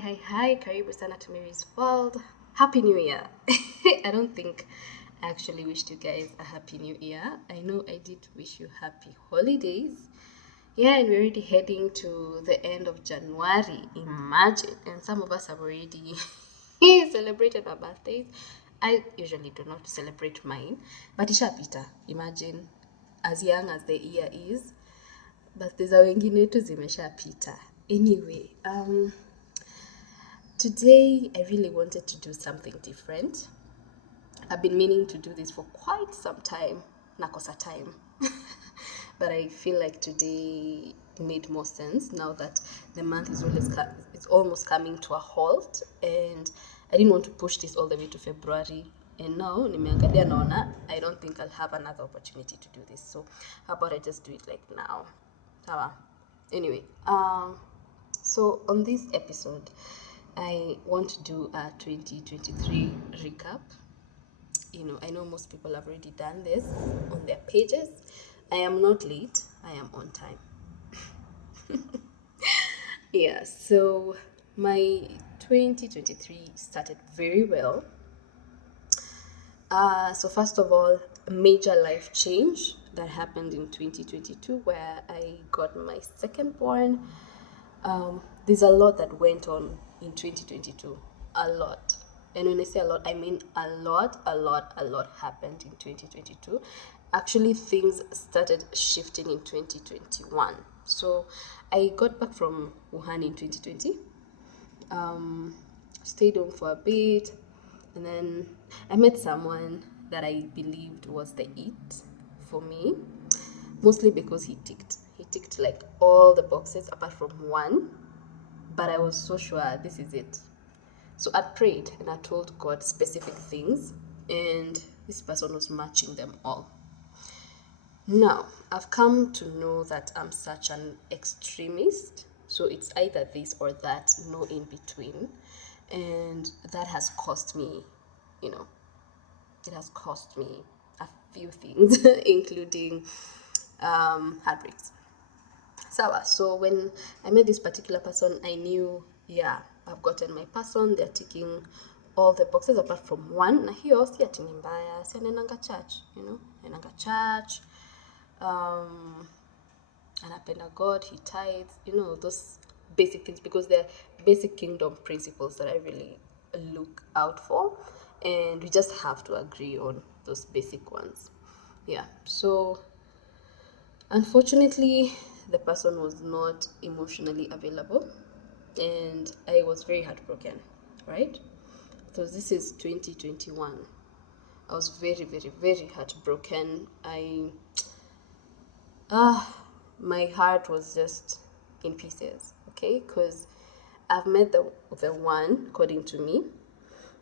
Hi, Karibu sana to Mary's World. Happy New Year. I don't think I actually wished you guys a Happy New Year. I know I did wish you happy holidays. Yeah, and we're already heading to the end of January. Imagine. And some of us have already celebrated our birthdays. I usually do not celebrate mine, but ishapita. Imagine, as young as the year is, birthdays za wengine tu zimeshapita. Anyway, today, I really wanted to do something different. I've been meaning to do this for quite some time, nakosa time. But I feel like today made more sense now that the month is it's almost coming to a halt, and I didn't want to push this all the way to February. And now, nimeangalia naona, I don't think I'll have another opportunity to do this. So, how about I just do it like now? Sawa. Anyway, so on this episode, I want to do a 2023 recap. I know most people have already done this on their pages. I am not late, I am on time. Yeah, so my 2023 started very well. So first of all, a major life change that happened in 2022 where I got my second born. There's a lot that went on in 2022. A lot. And when I say a lot, I mean a lot happened in 2022. Actually, things started shifting in 2021. So I got back from Wuhan in 2020, stayed home for a bit, and then I met someone that I believed was the it for me, mostly because he ticked like all the boxes apart from one, but I was so sure this is it. So I prayed and I told God specific things, and this person was matching them all. Now, I've come to know that I'm such an extremist, so it's either this or that, no in between. And that has cost me, it has cost me a few things, including heartbreaks. So when I met this particular person, I knew, yeah, I've gotten my person. They're ticking all the boxes apart from one. Na hiyo si ati ni mbaya, si anaendanga church, anaendanga church. Anapenda God, he tithes, those basic things, because they're basic kingdom principles that I really look out for, and we just have to agree on those basic ones. Yeah, so unfortunately, the person was not emotionally available, and I was very heartbroken, right? So this is 2021. I was very, very, very heartbroken. My heart was just in pieces, okay? Because I've met the one according to me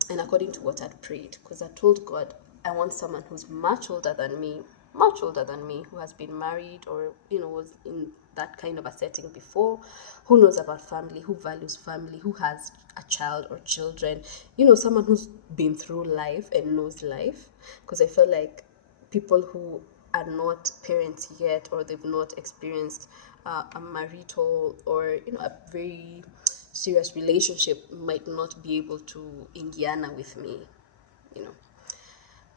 and according to what I'd prayed. Because I told God, I want someone who's much older than me, who has been married or, was in that kind of a setting before, who knows about family, who values family, who has a child or children, someone who's been through life and knows life. Because I felt like people who are not parents yet, or they've not experienced a marital or a very serious relationship, might not be able to ingiana with me, you know.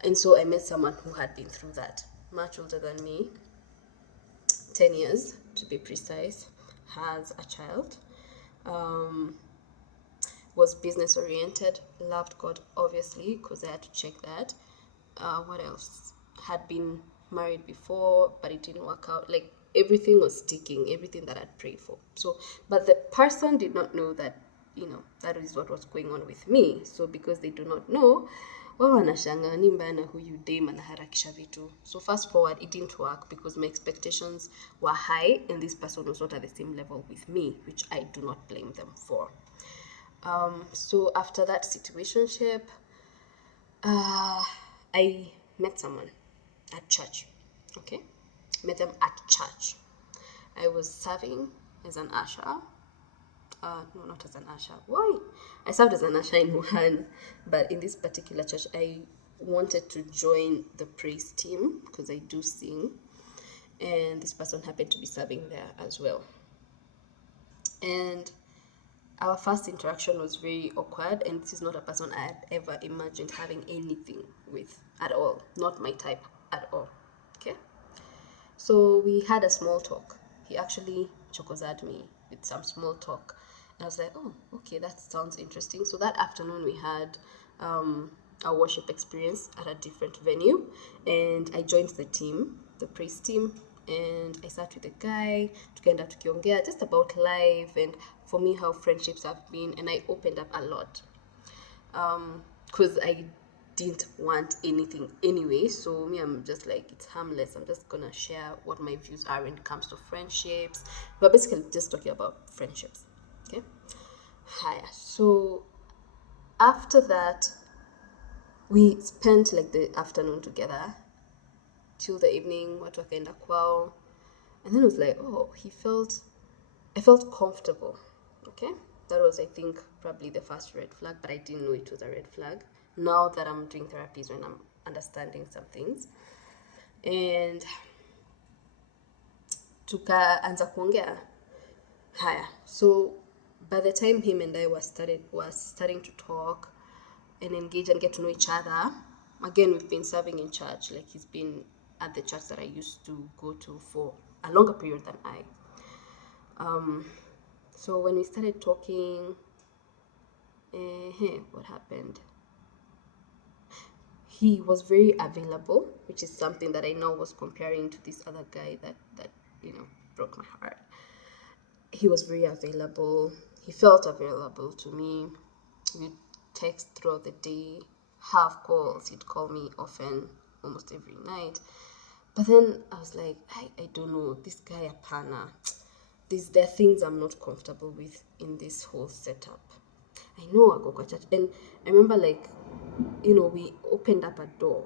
And so I met someone who had been through that, much older than me, 10 years to be precise, has a child, was business oriented, loved God obviously, because I had to check that. What else? Had been married before, but it didn't work out. Like everything was sticking, everything that I'd prayed for. So, but the person did not know that, that is what was going on with me. So because they do not know, wao wanashanga ni mbaya na huyu dem anaharakisha vitu. So fast forward, it didn't work because my expectations were high and this person was not at the same level with me, which I do not blame them for. So after that situationship, I met someone at church. Okay, met them at church. I was serving as an usher. No, not as an usher. Why? I served as an usher in Wuhan, but in this particular church, I wanted to join the praise team because I do sing, and this person happened to be serving there as well. And Our first interaction was very awkward, and this is not a person I had ever imagined having anything with at all. Not my type at all. Okay? So we had a small talk. He actually chokozed me with some small talk. And I was like, oh, okay, that sounds interesting. So that afternoon we had a worship experience at a different venue. And I joined the team, the praise team. And I sat with the guy, tukaenda tukiongea just about life and for me how friendships have been. And I opened up a lot because I didn't want anything anyway. So me, I'm just like, it's harmless. I'm just gonna share what my views are when it comes to friendships. But basically, just talking about friendships. Okay. Hi. So after that, we spent like the afternoon together till the evening. Watu wakaenda kwao, and then it was like, oh, I felt comfortable. Okay. That was, I think, probably the first red flag, but I didn't know it was a red flag. Now that I'm doing therapies, when I'm understanding some things, and tukaanza kuongea haya. So by the time him and I was starting to talk and engage and get to know each other, again, we've been serving in church. Like, he's been at the church that I used to go to for a longer period than I. So when we started talking, what happened? He was very available, which is something that I now was comparing to this other guy that broke my heart. He was very available. He felt available to me. We'd text throughout the day, have calls. He'd call me often, almost every night. But then I was like, I don't know, this guy apana. There are things I'm not comfortable with in this whole setup. I know I go to church, and I remember, like, we opened up a door,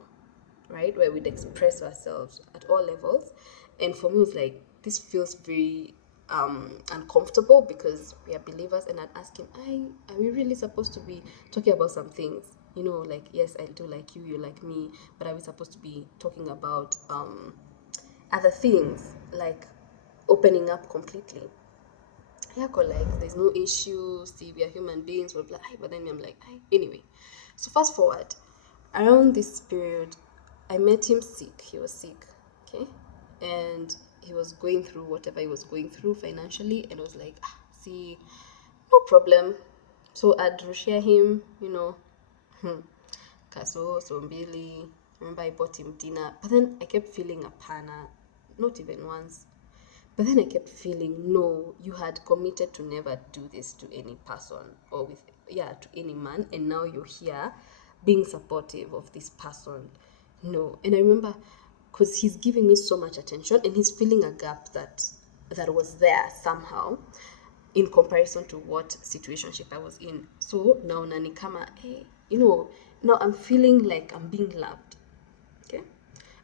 right, where we'd express ourselves at all levels. And for me, it was like, this feels very uncomfortable because we are believers. And I'd ask him, are we really supposed to be talking about some things? Like, yes, I do like you, you like me, but are we supposed to be talking about other things, like opening up completely? Yeah, like, there's no issue. See, we are human beings. We're like, but then I'm like, anyway. So fast forward, around this period, I met him sick. He was sick, okay, and he was going through whatever he was going through financially, and I was like, see, no problem. So I'd share him, kaso sombili. Remember, I bought him dinner, but then I kept feeling a pana, not even once. But then I kept feeling, no, you had committed to never do this to any person or to any man, and now you're here being supportive of this person. No. And I remember, because he's giving me so much attention and he's filling a gap that was there somehow in comparison to what situationship I was in. So now nani kama, now I'm feeling like I'm being loved. Okay?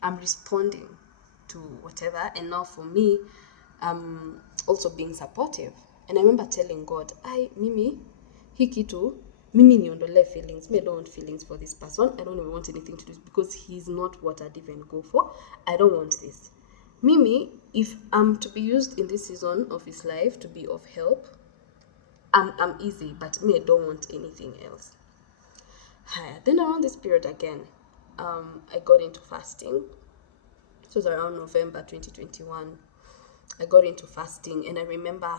I'm responding to whatever, and now for me, I'm also being supportive. And I remember telling God, mimi niondole feelings. Me, I don't want feelings for this person. I don't even want anything to do because he's not what I'd even go for. I don't want this. Mimi, if I'm to be used in this season of his life to be of help, I'm easy, but me, I don't want anything else. Then around this period again, I got into fasting. It was around November 2021. I got into fasting, and I remember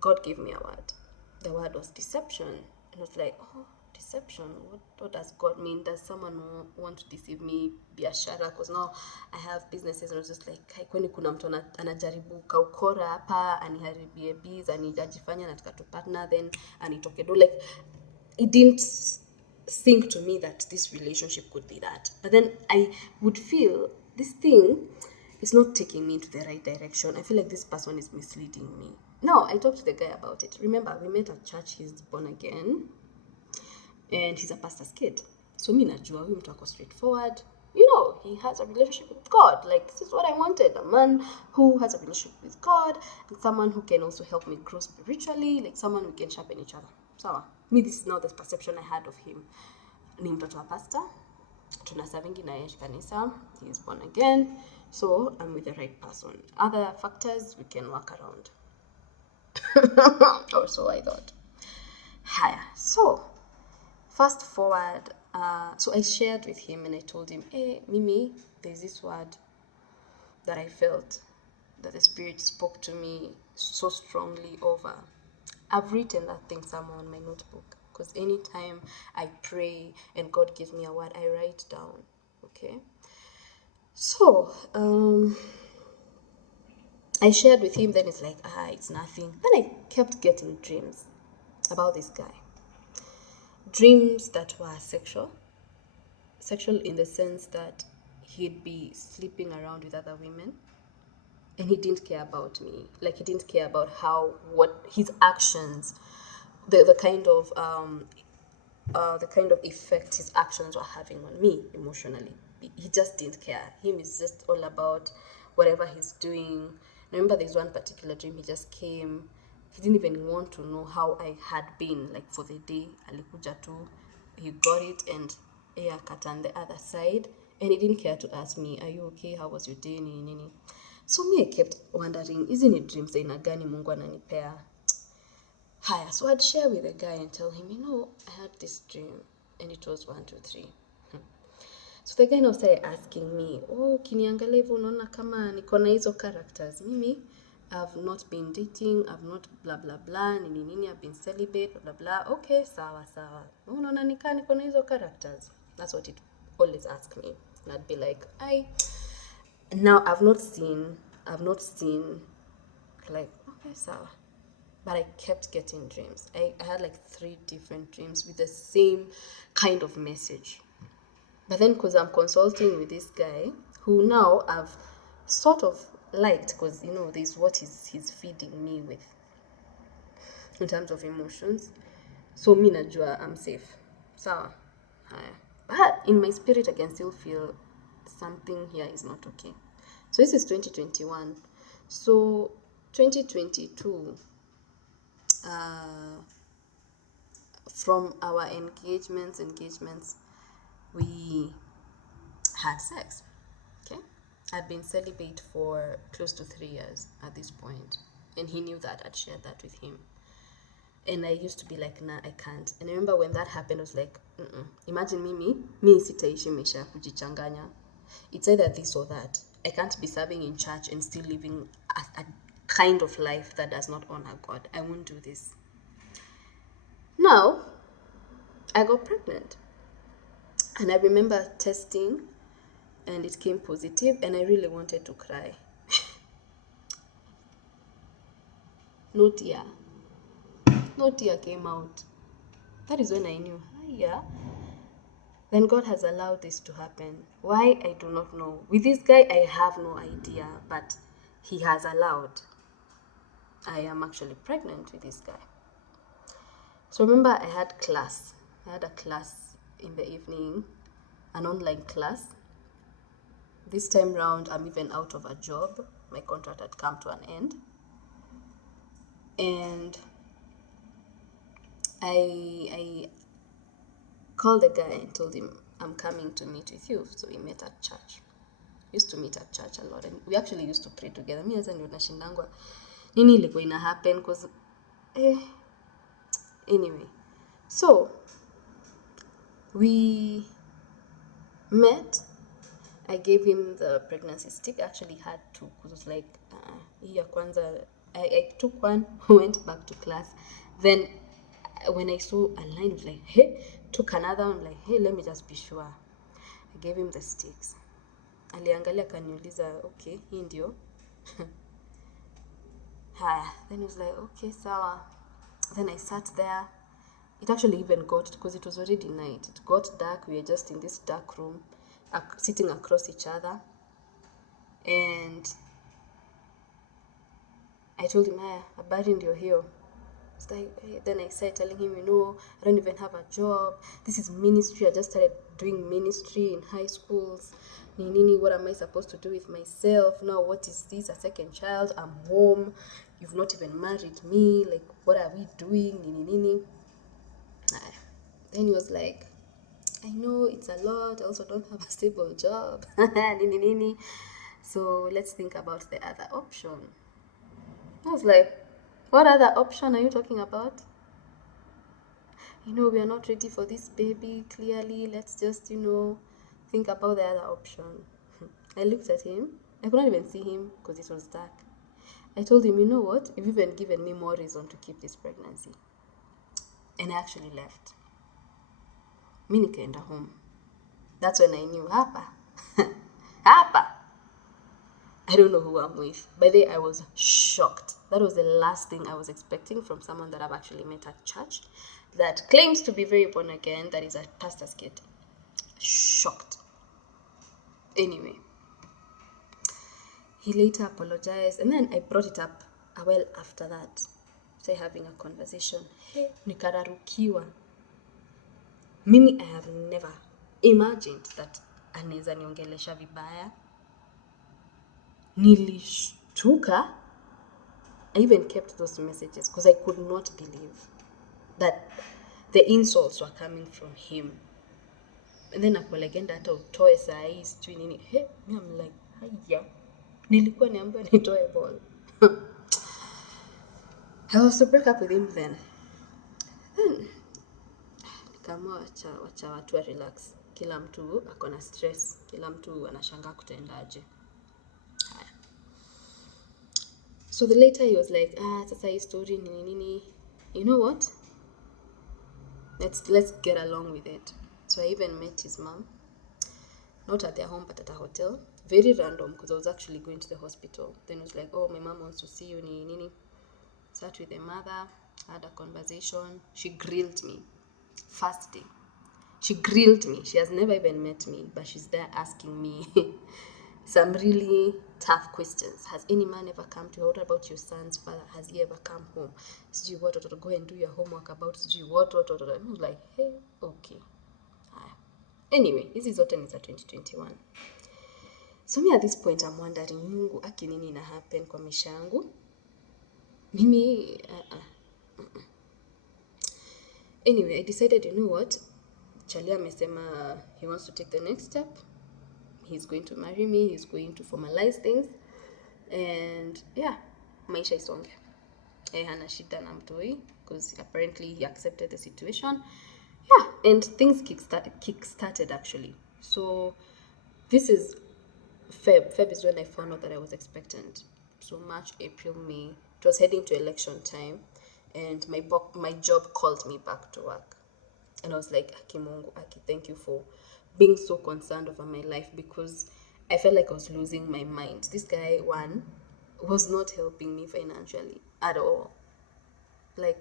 God gave me a word. The word was deception. And I was like, deception? What does God mean? Does someone want to deceive me? Biashara? Because now I have businesses, and I was just like, kwani kuna mtu anajaribu kaukora hapa, aniharibie biz, ajifanya nataka to partner, then anitoke do. Like, it didn't sink to me that this relationship could be that. But then I would feel this thing is not taking me into the right direction. I feel like this person is misleading me. No, I talked to the guy about it. Remember, we met at church. He's born again, and he's a pastor's kid. So me najua huyu mtu ako straightforward. He has a relationship with God. Like, this is what I wanted. A man who has a relationship with God, and someone who can also help me grow spiritually, like someone who can sharpen each other. So me, this is now the perception I had of him. Ni mtoto wa pastor. Tunasavingi na yeye kanisa. He is born again. So I'm with the right person. Other factors we can work around. Or so I thought. Higher. So fast forward, so I shared with him and I told him, hey, Mimi, there's this word that I felt that the Spirit spoke to me so strongly over. I've written that thing somewhere on my notebook because anytime I pray and God gives me a word, I write down. Okay. So I shared with him, then it's like, it's nothing. Then I kept getting dreams about this guy. Dreams that were sexual. Sexual in the sense that he'd be sleeping around with other women and he didn't care about me. Like he didn't care about what his actions, the kind of effect his actions were having on me emotionally. He just didn't care. Him is just all about whatever he's doing. I remember there's one particular dream, he just came. He didn't even want to know how I had been, like for the day. Alikuja tu, he got it, and cut on the other side. And he didn't care to ask me, are you okay? How was your day? Nini, nini. So me, I kept wondering, isn't it dreams za aina gani Mungu ananipea? Haya, so I'd share with the guy and tell him, I had this dream and it was 1, 2, 3. So the guy now started asking me, ukiniangalia hivyo unaona kama niko na hizo characters. Mimi, I've not been dating, I've not blah blah blah, nini, I've been celibate, blah blah blah. Okay, sawa. Unaona nika niko na hizo characters. That's what it always ask me. And I'd be like, now I've not seen, like, okay, sawa. But I kept getting dreams. I had like 3 different dreams with the same kind of message. But then because I'm consulting with this guy, who now I've sort of liked, because, there's what he's feeding me with in terms of emotions. So me najua I'm safe. Sawa. But in my spirit, I can still feel something here is not okay. So this is 2021. So 2022, from our engagements, we had sex. Okay, I'd been celibate for close to 3 years at this point, and he knew that. I'd shared that with him, and I used to be like, nah, I can't. And I remember when that happened, I was like, imagine me sitaishi maisha ya kujichanganya. It's either this or that. I can't be serving in church and still living a kind of life that does not honor God. I won't do this. Now, I got pregnant. And I remember testing and it came positive and I really wanted to cry. No tear. No tear came out. That is when I knew, yeah. Then God has allowed this to happen. Why? I do not know. With this guy, I have no idea, but he has allowed. I am actually pregnant with this guy. So remember, I had class. I had a class in the evening, an online class. This time round, I'm even out of a job. My contract had come to an end. And I called the guy and told him, I'm coming to meet with you. So we met at church. We used to meet at church a lot. And we actually used to pray together. Me as ndio nashindangwa. Nini ilikuwa ina happen? Because, anyway. So, we met. I gave him the pregnancy stick. I actually had 2 because it was like, I took one, went back to class. Then when I saw a line, it was like, hey, took another one, like, hey, let me just be sure. I gave him the sticks. Aliangalia akaniuliza, okay, hii ndio. Then he was like, okay, sawa. Then I sat there. It actually even got, because it was already night, it got dark. We were just in this dark room, sitting across each other. And I told him, habari ndio hiyo. Then I started telling him, I don't even have a job. This is ministry. I just started doing ministry in high schools. Nini, what am I supposed to do with myself? Now, what is this? A second child. I'm home. You've not even married me. Like, what are we doing? Nini. Then he was like, I know it's a lot. I also don't have a stable job. Nini. So let's think about the other option. I was like, what other option are you talking about? we are not ready for this baby, clearly. Let's just, think about the other option. I looked at him. I could not even see him because it was dark. I told him, you know what? You've even given me more reason to keep this pregnancy. And I actually left. Mi nikaenda home. That's when I knew, hapa. Hapa. I don't know who I'm with. By the way, I was shocked. That was the last thing I was expecting from someone that I've actually met at church that claims to be very born again, that is a pastor's kid. Shocked. Anyway, he later apologized, and then I brought it up a while after that. Say having a conversation. Hey, nikararukiwa. Mimi, I have never imagined that anaweza niongelesha vibaya. Nilishtuka. I even kept those messages because I could not believe that the insults were coming from him. And then apolegenda hata utoe saa hii sijui nini. Hey, I'm like, haya. Nilikuwa niambiwa nitoe ball. I was to break up with him then. Nikaamua wacha watu wa relax. Kila mtu akona stress. Kila mtu anashangaa kutaendaje. So the later he was like, sasa hii story nini. You know what? Let's get along with it. So I even met his mom. Not at their home, but at a hotel. Very random, because I was actually going to the hospital. Then it was like, oh, my mom wants to see you, nini. Sat with the mother, had a conversation. She grilled me. First day. She grilled me. She has never even met me, but she's there asking me some really tough questions. Has any man ever come to you? What about your son's father? Has he ever come home? Sijui what, go and do your homework about sijui what. I was like, hey, okay. Anyway, hizi zote ni za 2021. So me at this point I'm wondering, Mungu aki nini ina happen kwa maisha yangu? Mimi Anyway, I decided, you know what? Charlie amesema he wants to take the next step. He's going to marry me, he's going to formalize things. And yeah, maisha isonge. Hana shida na mtoi because apparently he accepted the situation. Yeah, and things kick-started actually. So this is Feb is when I found out that I was expectant. So March, April, May. It was heading to election time, and my job called me back to work. And I was like, Aki Mungu, Aki, thank you for being so concerned over my life, because I felt like I was losing my mind. This guy, one, was not helping me financially at all. Like,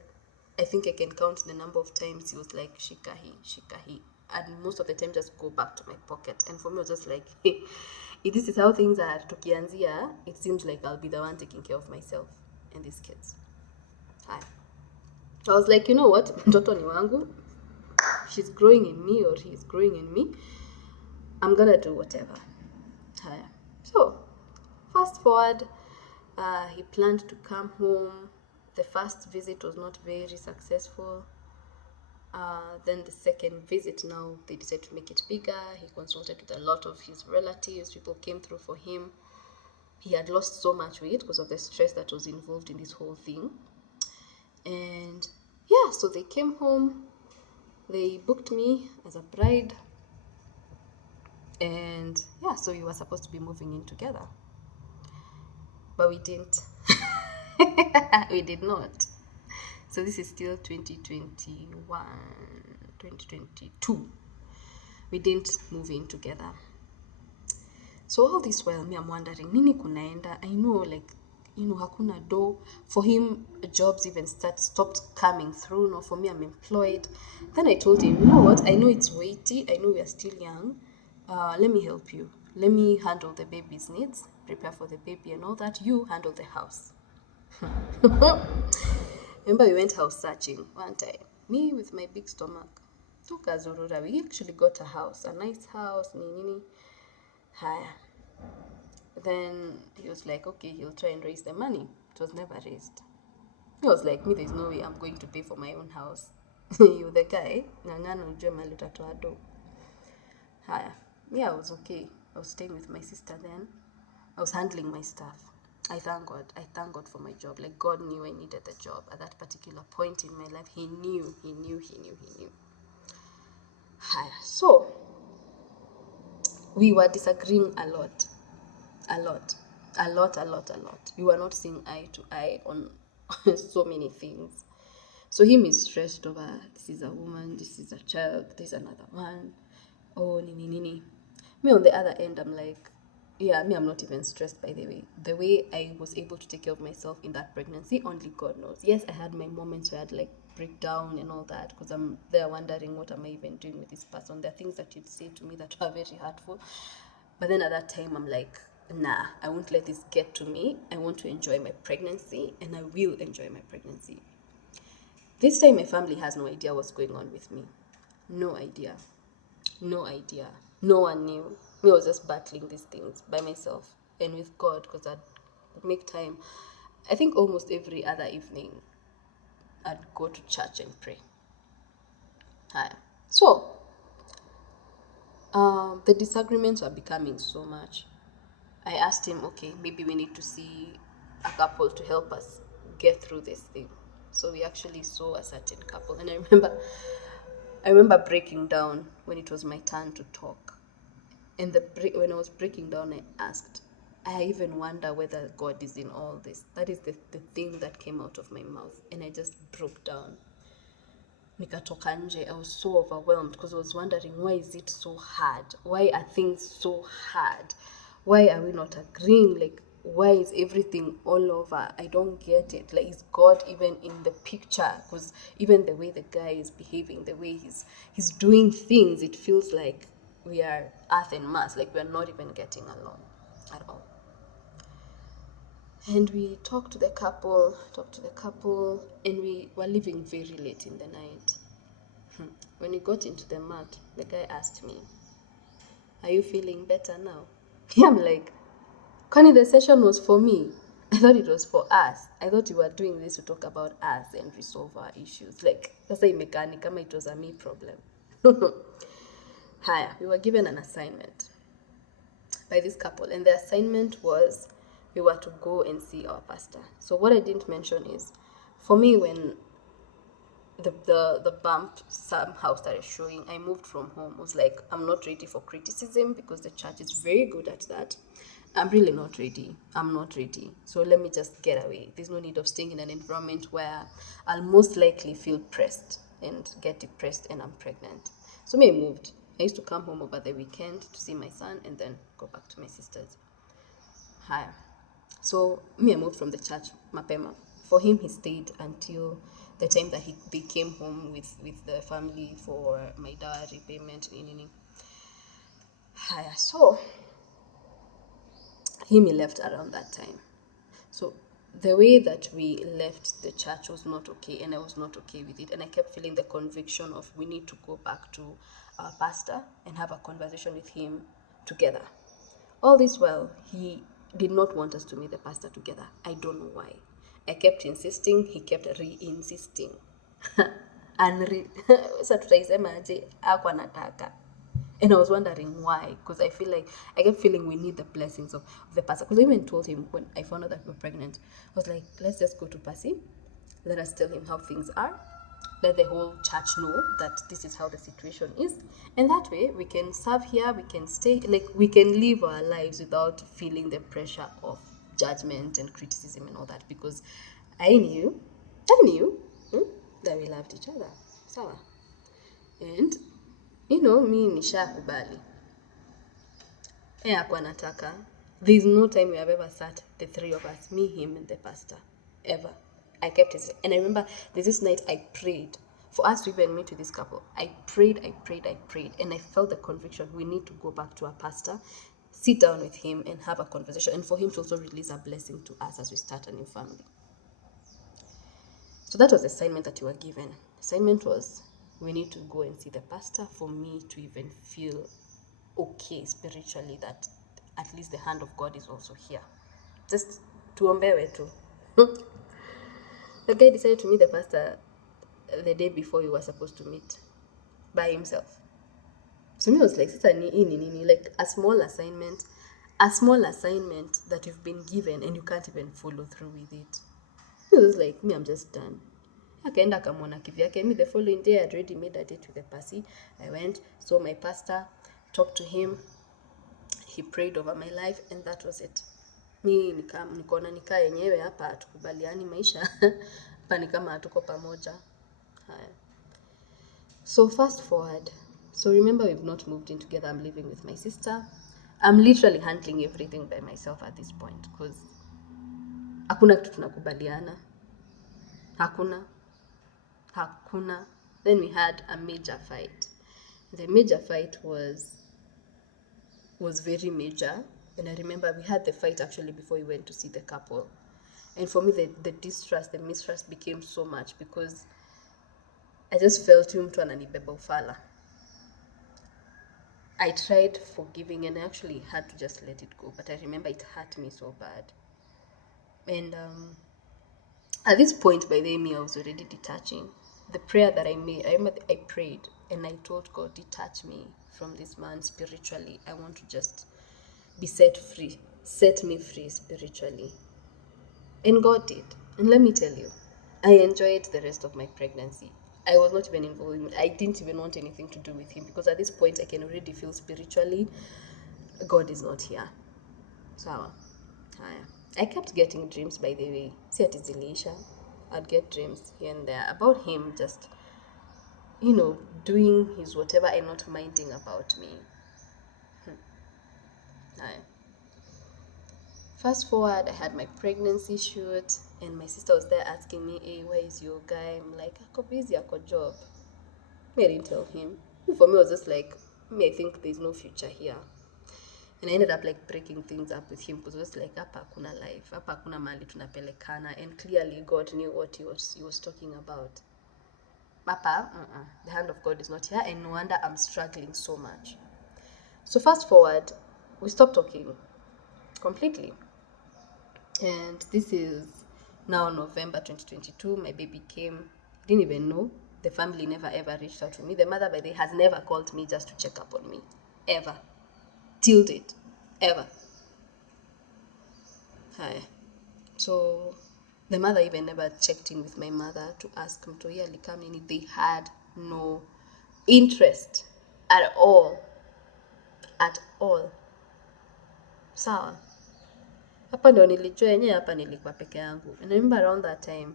I think I can count the number of times he was like, shikahi. And most of the time just go back to my pocket. And for me, it was just like, hey, if this is how things are tukianzia, it seems like I'll be the one taking care of myself and these kids. Hi. So I was like, you know what? Mtoto ni wangu. She's growing in me or he's growing in me. I'm gonna do whatever. Hi. So, fast forward, he planned to come home. The first visit was not very successful. Then the second visit, now they decided to make it bigger. He consulted with a lot of his relatives. People came through for him. He had lost so much weight because of the stress that was involved in this whole thing. And yeah, so they came home. They booked me as a bride. And yeah, so we were supposed to be moving in together. But we didn't. We did not. So this is still 2021, 2022. We didn't move in together. So all this while, me, I'm wondering, nini kunaenda? I know, like, hakuna do. For him, jobs even stopped coming through. No, for me, I'm employed. Then I told him, you know what? I know it's weighty. I know we are still young. Let me help you. Let me handle the baby's needs, prepare for the baby and all that. You handle the house. Remember, we went house searching one time. Me with my big stomach. Tukazurura. We actually got a house, a nice house. Nini. Haya. Then he was like, okay, he'll try and raise the money. It was never raised. He was like, me, there's no way I'm going to pay for my own house. You the guy, ng'ang'ana ujue mali utatoa do. Haya. Yeah, I was okay. I was staying with my sister then. I was handling my stuff. I thank God. I thank God for my job. Like, God knew I needed the job at that particular point in my life. He knew. Hi. So we were disagreeing a lot. A lot. A lot. We were not seeing eye to eye on so many things. So him is stressed over, this is a woman, this is a child, this is another one. Oh, nini nini. Me on the other end, I'm like, yeah, me, I'm not even stressed, by the way. The way I was able to take care of myself in that pregnancy, only God knows. Yes, I had my moments where I'd like break down and all that, because I'm there wondering, what am I even doing with this person? There are things that you'd say to me that were very hurtful. But then at that time, I'm like, nah, I won't let this get to me. I want to enjoy my pregnancy, and I will enjoy my pregnancy. This time, my family has no idea what's going on with me. No idea. No idea. No one knew. Me, I was just battling these things by myself and with God, because I'd make time. I think almost every other evening, I'd go to church and pray. Hi. So, the disagreements were becoming so much. I asked him, okay, maybe we need to see a couple to help us get through this thing. So we actually saw a certain couple, and I remember breaking down when it was my turn to talk. And when I was breaking down, I asked, I even wonder whether God is in all this. That is the thing that came out of my mouth. And I just broke down. Nikatoka nje. I was so overwhelmed because I was wondering, why is it so hard? Why are things so hard? Why are we not agreeing? Like, why is everything all over? I don't get it. Like, is God even in the picture? Because even the way the guy is behaving, the way he's doing things, it feels like we are Earth and Mars. Like, we're not even getting along at all. And we talked to the couple, and we were leaving very late in the night. When we got into the mat, the guy asked me, are you feeling better now? I'm like, Connie, the session was for me. I thought it was for us. I thought you were doing this to talk about us and resolve our issues. Like, that's a mechanic, it was a me problem. Higher, we were given an assignment by this couple, and the assignment was we were to go and see our pastor. So what I didn't mention is, for me, when the bump somehow started showing, I moved from home. I was like, I'm not ready for criticism because the church is very good at that. I'm really not ready. I'm not ready. So let me just get away. There's no need of staying in an environment where I'll most likely feel pressed and get depressed and I'm pregnant. So I moved. I used to come home over the weekend to see my son and then go back to my sister's. Hi. So I moved from the church mapema. For him, he stayed until the time that they came home with the family for my dowry payment. Hi. So he left around that time. So the way that we left the church was not okay, and I was not okay with it. And I kept feeling the conviction of we need to go back to our pastor and have a conversation with him together. All this while, he did not want us to meet the pastor together. I don't know why. I kept insisting, he kept re-insisting. Sasa tutaisemaje, hakuwa anataka. And I was wondering why, because I kept feeling we need the blessings of the pastor. Because I even told him when I found out that we were pregnant, I was like, let's just go to Pasi. Let us tell him how things are. Let the whole church know that this is how the situation is. And that way we can serve here, we can stay, like we can live our lives without feeling the pressure of judgment and criticism and all that. Because I knew that we loved each other. Sawa. And mi nishakubali. Hakuwa anataka. There's no time we have ever sat, the three of us, me, him, and the pastor, ever. I kept it. And I remember there's this night I prayed for us to even meet with this couple. I prayed, and I felt the conviction we need to go back to our pastor, sit down with him, and have a conversation, and for him to also release a blessing to us as we start a new family. So that was the assignment that you were given. The assignment was we need to go and see the pastor for me to even feel okay spiritually, that at least the hand of God is also here. Just tuombewe tu. The guy decided to meet the pastor the day before we were supposed to meet by himself. So me was like, like a small assignment. a small assignment that you've been given and you can't even follow through with it. It was like, me, I'm just done. Akaenda akamwona kivyake. Me, the following day, I'd already made a date with the pasi. I went, saw my pastor, talked to him. He prayed over my life, and that was it. Mi nikaona nikaa yenyewe hapa hatukubaliani maisha. Hapa ni kama hatuko pamoja. Haya. So fast forward. So remember, we've not moved in together. I'm living with my sister. I'm literally handling everything by myself at this point because hakuna kitu tunakubaliana. Hakuna. Then we had a major fight. The major fight was very major. And I remember we had the fight actually before we went to see the couple. And for me, the distrust, the mistrust became so much because I just felt huyu mtu ananibeba ufala. I tried forgiving and I actually had to just let it go. But I remember it hurt me so bad. And at this point, by the way, I was already detaching. The prayer that I made, I remember I prayed and I told God, detach me from this man spiritually. I want to just be set free. Set me free spiritually. And God did. And let me tell you, I enjoyed the rest of my pregnancy. I was not even involved in it. I didn't even want anything to do with him because at this point I can already feel spiritually God is not here. So, I kept getting dreams, by the way. See, at Zilisha, I'd get dreams here and there about him just, doing his whatever and not minding about me. Fast forward, I had my pregnancy shoot, and my sister was there asking me, hey, where is your guy? I'm like, ako busy, ako job. Me, I didn't tell him. For me, it was just like, I think there's no future here. And I ended up like breaking things up with him because it was like, hapa hakuna life, hapa hakuna mali tunapelekana, and clearly God knew what he was talking about. Papa, the hand of God is not here, and no wonder I'm struggling so much. So fast forward, we stopped talking completely. And this is now November 2022. My baby came. Didn't even know. The family never ever reached out to me. The mother, by the way, has never called me just to check up on me. Ever. Till date. Ever. Hi. So the mother even never checked in with my mother to ask him to really come in. They had no interest at all. At all. Sawa. Hapa ndo nilijua yenyewe hapa nilikuwa peke yangu. And I remember around that time,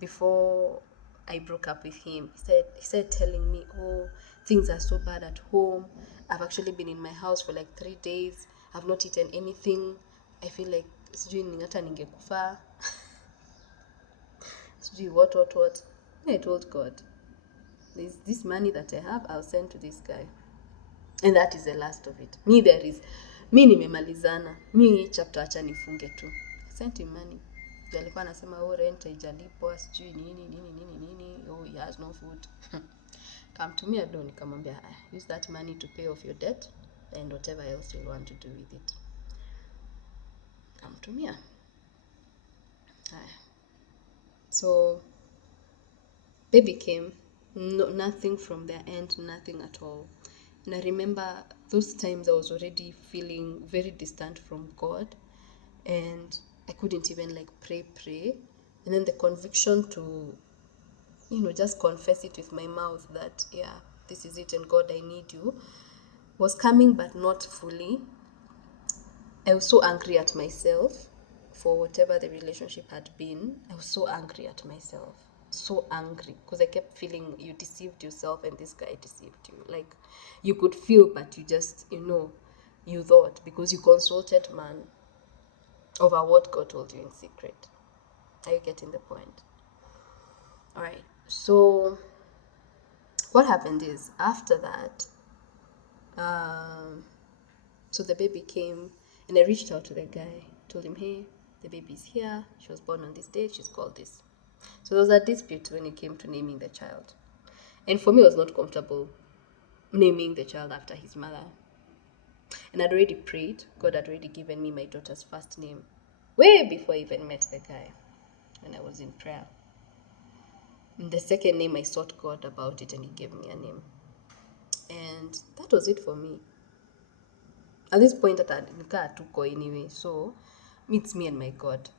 before I broke up with him, he started telling me, oh, things are so bad at home. I've actually been in my house for like 3 days. I've not eaten anything. I feel like sijui hata ningekufa. Sijui what. And I told God, there's this money that I have, I'll send to this guy. And that is the last of it. Mi nimemalizana. Mi chapter acha nifunge tu. I sent him money. Alikuwa anasema rent haijalipwa, sijui nini. Oh, he has no food. Come to me alone, nikamwambia, use that money to pay off your debt and whatever else you want to do with it. Come to me. So baby came, nothing from their end, nothing at all. And I remember those times I was already feeling very distant from God, and I couldn't even like pray. And then the conviction to, just confess it with my mouth that, yeah, this is it, and God, I need you, was coming, but not fully. I was so angry at myself for whatever the relationship had been. I was so angry at myself. So angry because I kept feeling you deceived yourself and this guy deceived you. Like, you could feel, but you just, you thought because you consulted man over what God told you in secret. Are you getting the point? All right. So what happened is after that, so the baby came and I reached out to the guy, told him, hey, the baby's here. She was born on this date. She's called this. So there was a dispute when it came to naming the child. And for me, I was not comfortable naming the child after his mother. And I'd already prayed. God had already given me my daughter's first name way before I even met the guy when I was in prayer. And the second name, I sought God about it and he gave me a name. And that was it for me. At this point hata nikaa tuko anyway, so it's me and my God.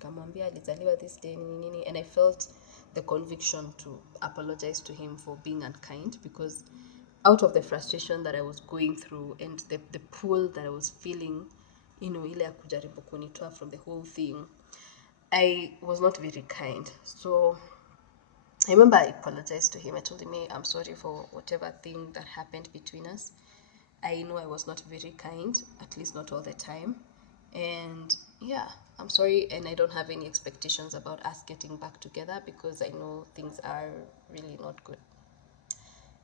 Kamwambia alizaliwa this day nini nini, and I felt the conviction to apologize to him for being unkind, because out of the frustration that I was going through and the pull that I was feeling, ile ya kujaribu kunitoa from the whole thing, I was not very kind. So I remember I apologized to him. I told him, hey, I'm sorry for whatever thing that happened between us. I know I was not very kind, at least not all the time. And yeah, I'm sorry, and I don't have any expectations about us getting back together, because I know things are really not good.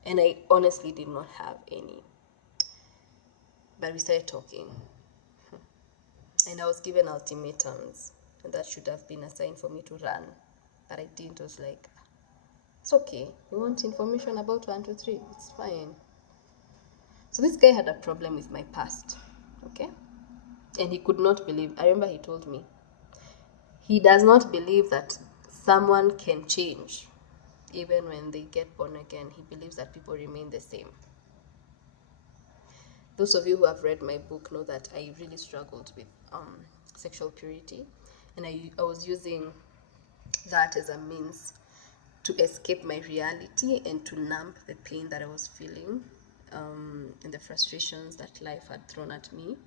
And I honestly did not have any. But we started talking. And I was given ultimatums, and that should have been a sign for me to run. But I didn't. I was like, it's okay. You want information about 1, 2, 3? It's fine. So this guy had a problem with my past, okay? And he could not believe. I remember he told me, he does not believe that someone can change even when they get born again. He believes that people remain the same. Those of you who have read my book know that I really struggled with sexual purity, and I was using that as a means to escape my reality and to numb the pain that I was feeling, and the frustrations that life had thrown at me.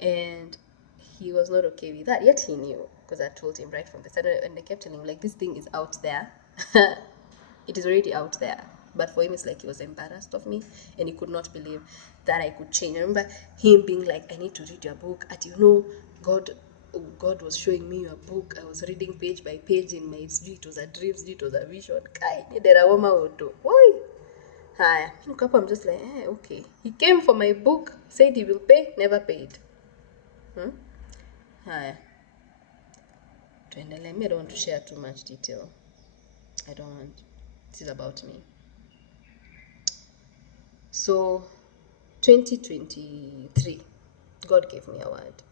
And he was not okay with that, yet he knew, because I told him right from the start, and I kept telling him, like, this thing is out there. It is already out there. But for him, it's like he was embarrassed of me, and he could not believe that I could change. I remember him being like, I need to read your book. God was showing me your book. I was reading page by page in my it was a dream, it was a vision. Hi. I'm just like, okay. He came for my book, said he will pay, never paid. Hi. I don't want to share too much detail. I don't want. This is about me. So, 2023, God gave me a word.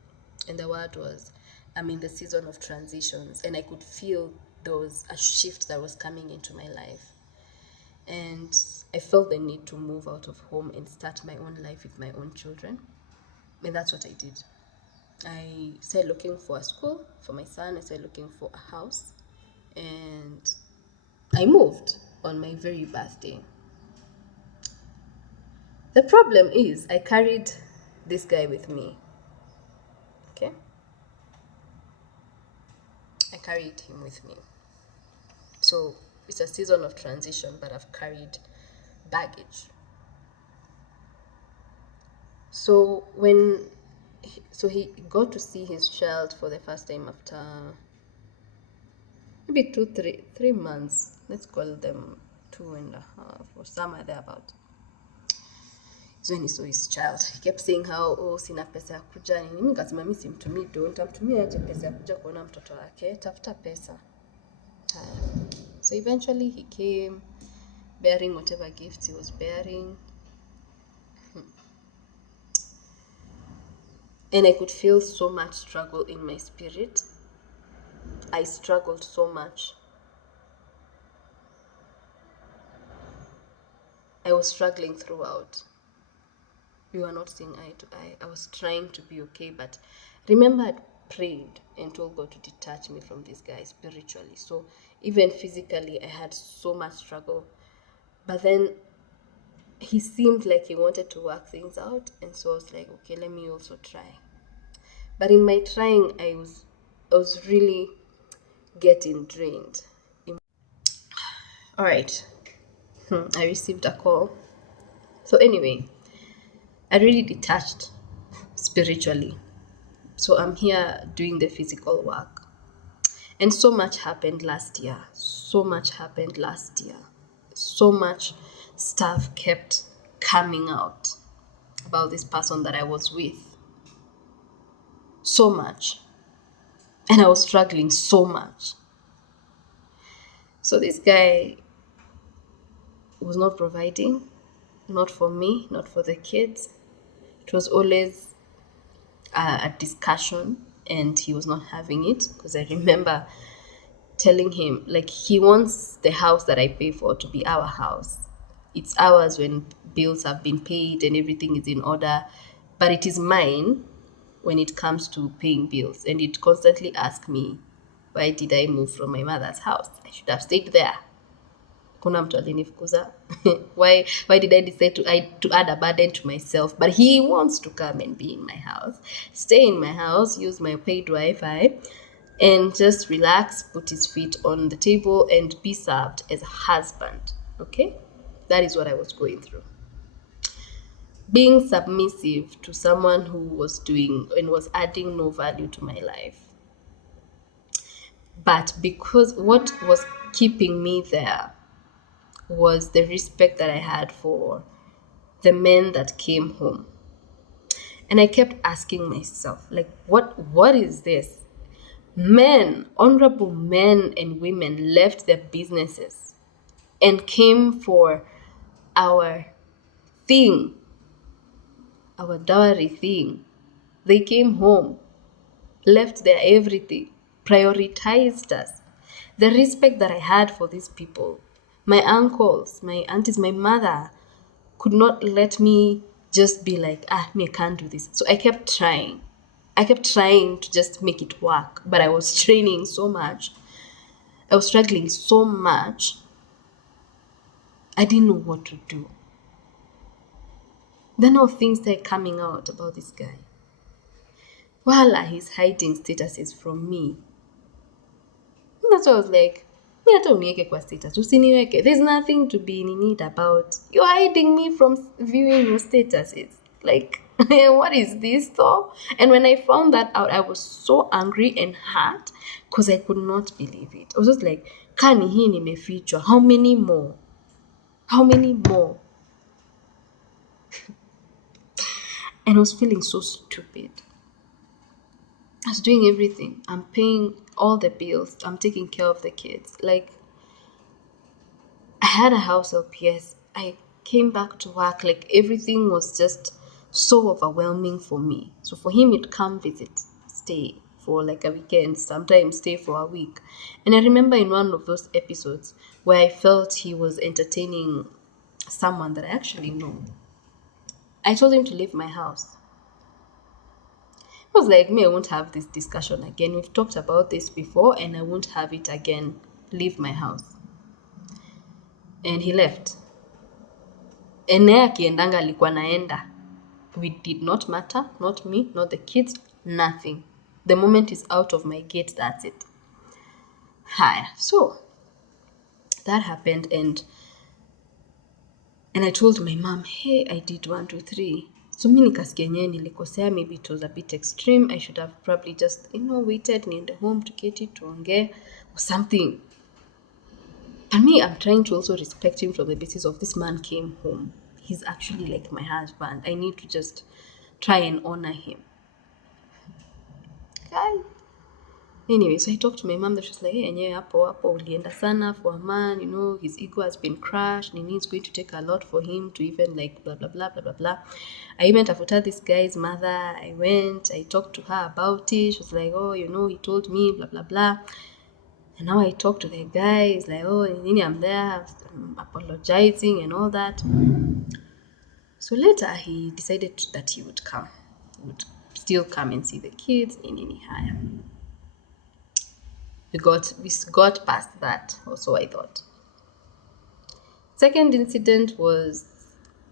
And the word was, I'm in the season of transitions. And I could feel a shift that was coming into my life. And I felt the need to move out of home and start my own life with my own children. And that's what I did. I started looking for a school for my son. I started looking for a house. And I moved on my very birthday. The problem is I carried this guy with me. Okay? I carried him with me. So it's a season of transition, but I've carried baggage. So he got to see his child for the first time after maybe 3 months. Let's call them 2.5 or somewhere thereabout. So when he saw his child, he kept saying how, sina pesa ya kuja nini. Mimi nikasema mimi simtumii do, nitamtumia aje pesa ya kuja kuona mtoto wake, tafuta pesa. So eventually he came bearing whatever gifts he was bearing. And I could feel so much struggle in my spirit. I struggled so much. I was struggling throughout. We were not seeing eye to eye. I was trying to be okay, but remember I prayed and told God to detach me from this guy spiritually. So even physically, I had so much struggle. But then he seemed like he wanted to work things out, and so I was like, okay, let me also try. But in my trying, I was really getting drained. All right. I received a call. So anyway, I really detached spiritually. So I'm here doing the physical work. And so much happened last year. So much stuff kept coming out about this person that I was with. So much. And I was struggling so much. So this guy was not providing, not for me, not for the kids. It was always a discussion, and he was not having it, because I remember telling him, like, he wants the house that I pay for to be our house. It's ours when bills have been paid and everything is in order, but it is mine when it comes to paying bills. And it constantly asks me, why did I move from my mother's house? I should have stayed there. Kuna mtu alinifukuza. Why did I decide to add a burden to myself? But he wants to come and be in my house, stay in my house, use my paid Wi-Fi, and just relax, put his feet on the table, and be served as a husband. Okay? That is what I was going through. Being submissive to someone who was doing and was adding no value to my life. But because what was keeping me there was the respect that I had for the men that came home. And I kept asking myself, like, what is this? Men, honorable men and women left their businesses and came for our thing, our dowry thing. They came home, left their everything, prioritized us. The respect that I had for these people, my uncles, my aunties, my mother, could not let me just be like, me, I can't do this. So I kept trying. I kept trying to just make it work, but I was straining so much. I was struggling so much. I didn't know what to do. Then all things started coming out about this guy. Voila, he's hiding statuses from me. And that's why I was like, mi hata uniweke kwa status, usiniweke. There's nothing to be in need about. You're hiding me from viewing your statuses. Like, what is this though? And when I found that out, I was so angry and hurt because I could not believe it. I was just like, kani hii nimefichwa. How many more? How many more? And I was feeling so stupid. I was doing everything. I'm paying all the bills. I'm taking care of the kids. Like, I had a house help, yes. I came back to work. Like, everything was just so overwhelming for me. So for him, he'd come visit, stay for like a weekend, sometimes stay for a week. And I remember in one of those episodes where I felt he was entertaining someone that I actually know. I told him to leave my house. I was like, me, I won't have this discussion again. We've talked about this before and I won't have it again. Leave my house. And he left. And naye akiendanga alikuwa naenda. We did not matter, not me, not the kids, nothing. The moment is out of my gate, that's it. Haya. So that happened and I told my mom, hey, I did 1, 2, 3. So mi nikasikia yenyewe nilikosea, maybe it was a bit extreme. I should have probably just, waited niende home tuketi tuongee or something. And me, I'm trying to also respect him from the basis of this man came home. He's actually like my husband. I need to just try and honor him. Okay. Anyway, so I talked to my mom that she's like, hey, enyewe hapo ulienda sana for a man, his ego has been crushed. It's going to take a lot for him to even like blah, blah, blah, blah, blah, blah. I even tafuta this guy's mother. I talked to her about it. She was like, oh, he told me, blah, blah, blah. And now I talk to the guy. He's like, oh, I'm there, I'm apologizing and all that. So later he decided that he would come. He would still come and see the kids in higher. We got past that, or so I thought. Second incident was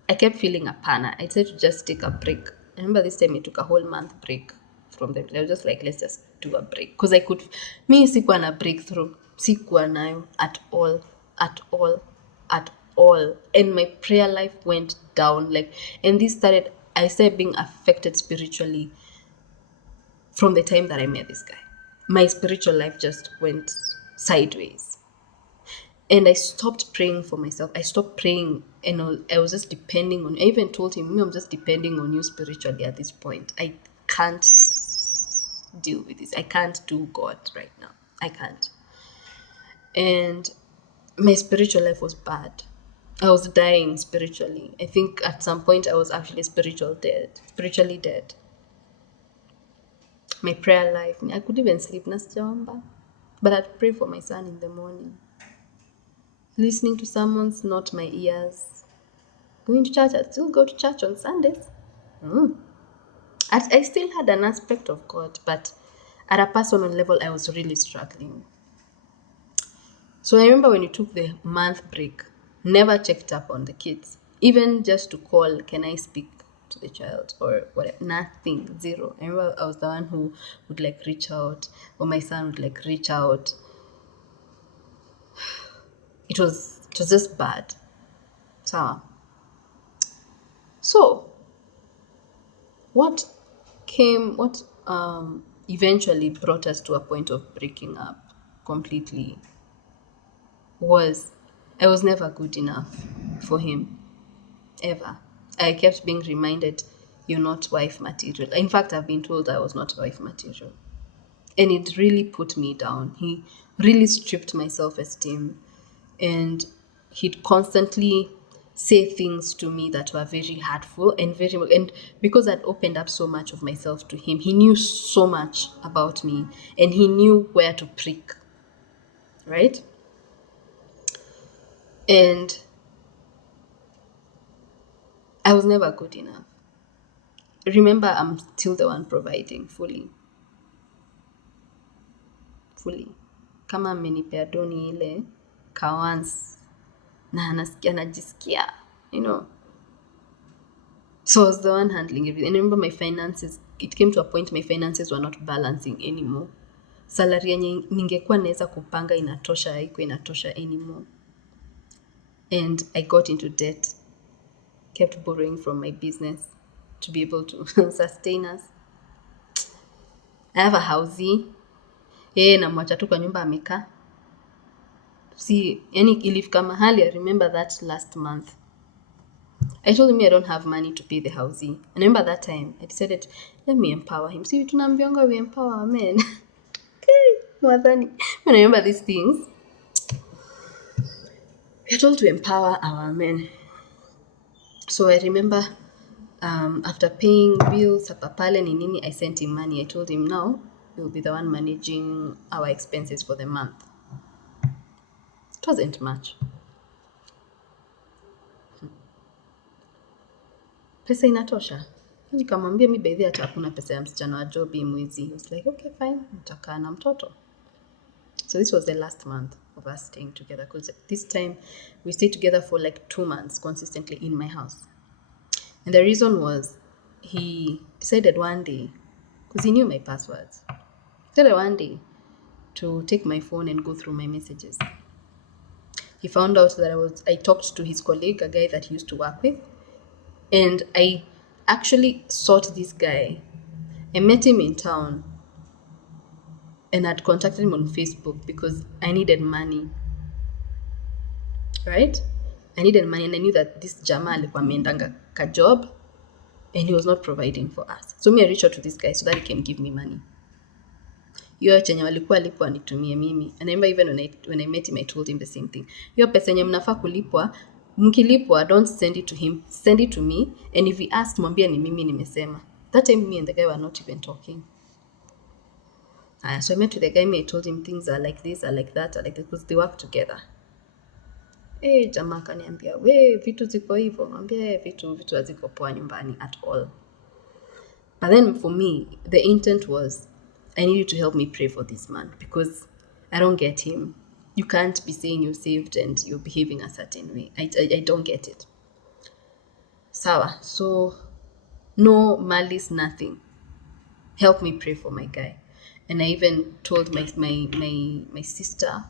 I kept feeling a panic. I decided to just take a break. I remember this time I took a whole month break from them. I was just like, let's just do a break. Because sikuwa na breakthrough. Sikuwa nayo at all. And my prayer life went down. And I started being affected spiritually from the time that I met this guy. My spiritual life just went sideways. And I stopped praying for myself. I stopped praying and I was just depending on, I even told him, I'm just depending on you spiritually at this point. I can't deal with this. I can't do God right now. I can't. And my spiritual life was bad. I was dying spiritually. I think at some point I was actually spiritually dead. My prayer life, I could even sleep, but I'd pray for my son in the morning. Listening to sermons, not my ears. going to church. I still go to church on Sundays. I still had an aspect of God, but at a personal level, I was really struggling. So I remember when you took the month break, never checked up on the kids, even just to call, can I speak to the child or whatever, nothing, zero. I remember I was the one who would like reach out, or my son would like reach out. It was just bad. So what eventually brought us to a point of breaking up completely was I was never good enough for him, ever. I kept being reminded, you're not wife material. In fact, I've been told I was not wife material. And it really put me down. He really stripped my self-esteem, and he'd constantly say things to me that were very hurtful and because I'd opened up so much of myself to him, he knew so much about me and he knew where to prick, right? And I was never good enough. Remember, I'm still the one providing fully. Kama amenipea doni ile ka once na najisikia, So I was the one handling everything. And I remember my finances, it came to a point my finances were not balancing anymore. Salary yenye ningekuwa naweza kupanga inatosha, haikuwa inatosha anymore. And I got into debt, kept borrowing from my business to be able to sustain us. I have a housey. Namwacha tu kwa nyumba amekaa. See, ilifika mahali, I remember that last month. I told him I don't have money to pay the housing. And I remember that time, I decided, let me empower him. See, tunaambianga we empower our men. When I remember these things, we are told to empower our men. So I remember after paying bills, papale ni nini, I sent him money. I told him, now you'll be the one managing our expenses for the month. It wasn't much. Pesa inatosha. Nikamwambia mi baidhi hata hakuna pesa ya msichana wa job hii mwezi. He was like, okay fine, nitakaa na mtoto. So this was the last month of us staying together, because this time we stayed together for like 2 months consistently in my house. And the reason was he decided one day, because he knew my passwords, decided one day to take my phone and go through my messages. He found out that I talked to his colleague, a guy that he used to work with, and I actually sought this guy. I met him in town and I'd contacted him on Facebook because I needed money. Right? I needed money and I knew that this jamaa alikuwa ameendanga ka job and he was not providing for us. So I reached out to this guy so that he can give me money. Hiyo chenye walikuwa lipwa nitumie mimi. And I remember even when I met him, I told him the same thing. Hiyo pesa yenye mnafaa kulipwa, mkilipwa, don't send it to him, send it to me, and if he asks, mwambie ni mimi nimesema. That time me and the guy were not even talking. So I met with the guy, I told him things are like this, are like that, are like that, because they work together. Jamaa kaniambia, we vitu ziko hivyo. Mwambia vitu haziko poa nyumbani at all. But then for me, the intent was, I need you to help me pray for this man because I don't get him. You can't be saying you're saved and you're behaving a certain way. I don't get it. Sawa. So no malice, nothing. Help me pray for my guy. And I even told my sister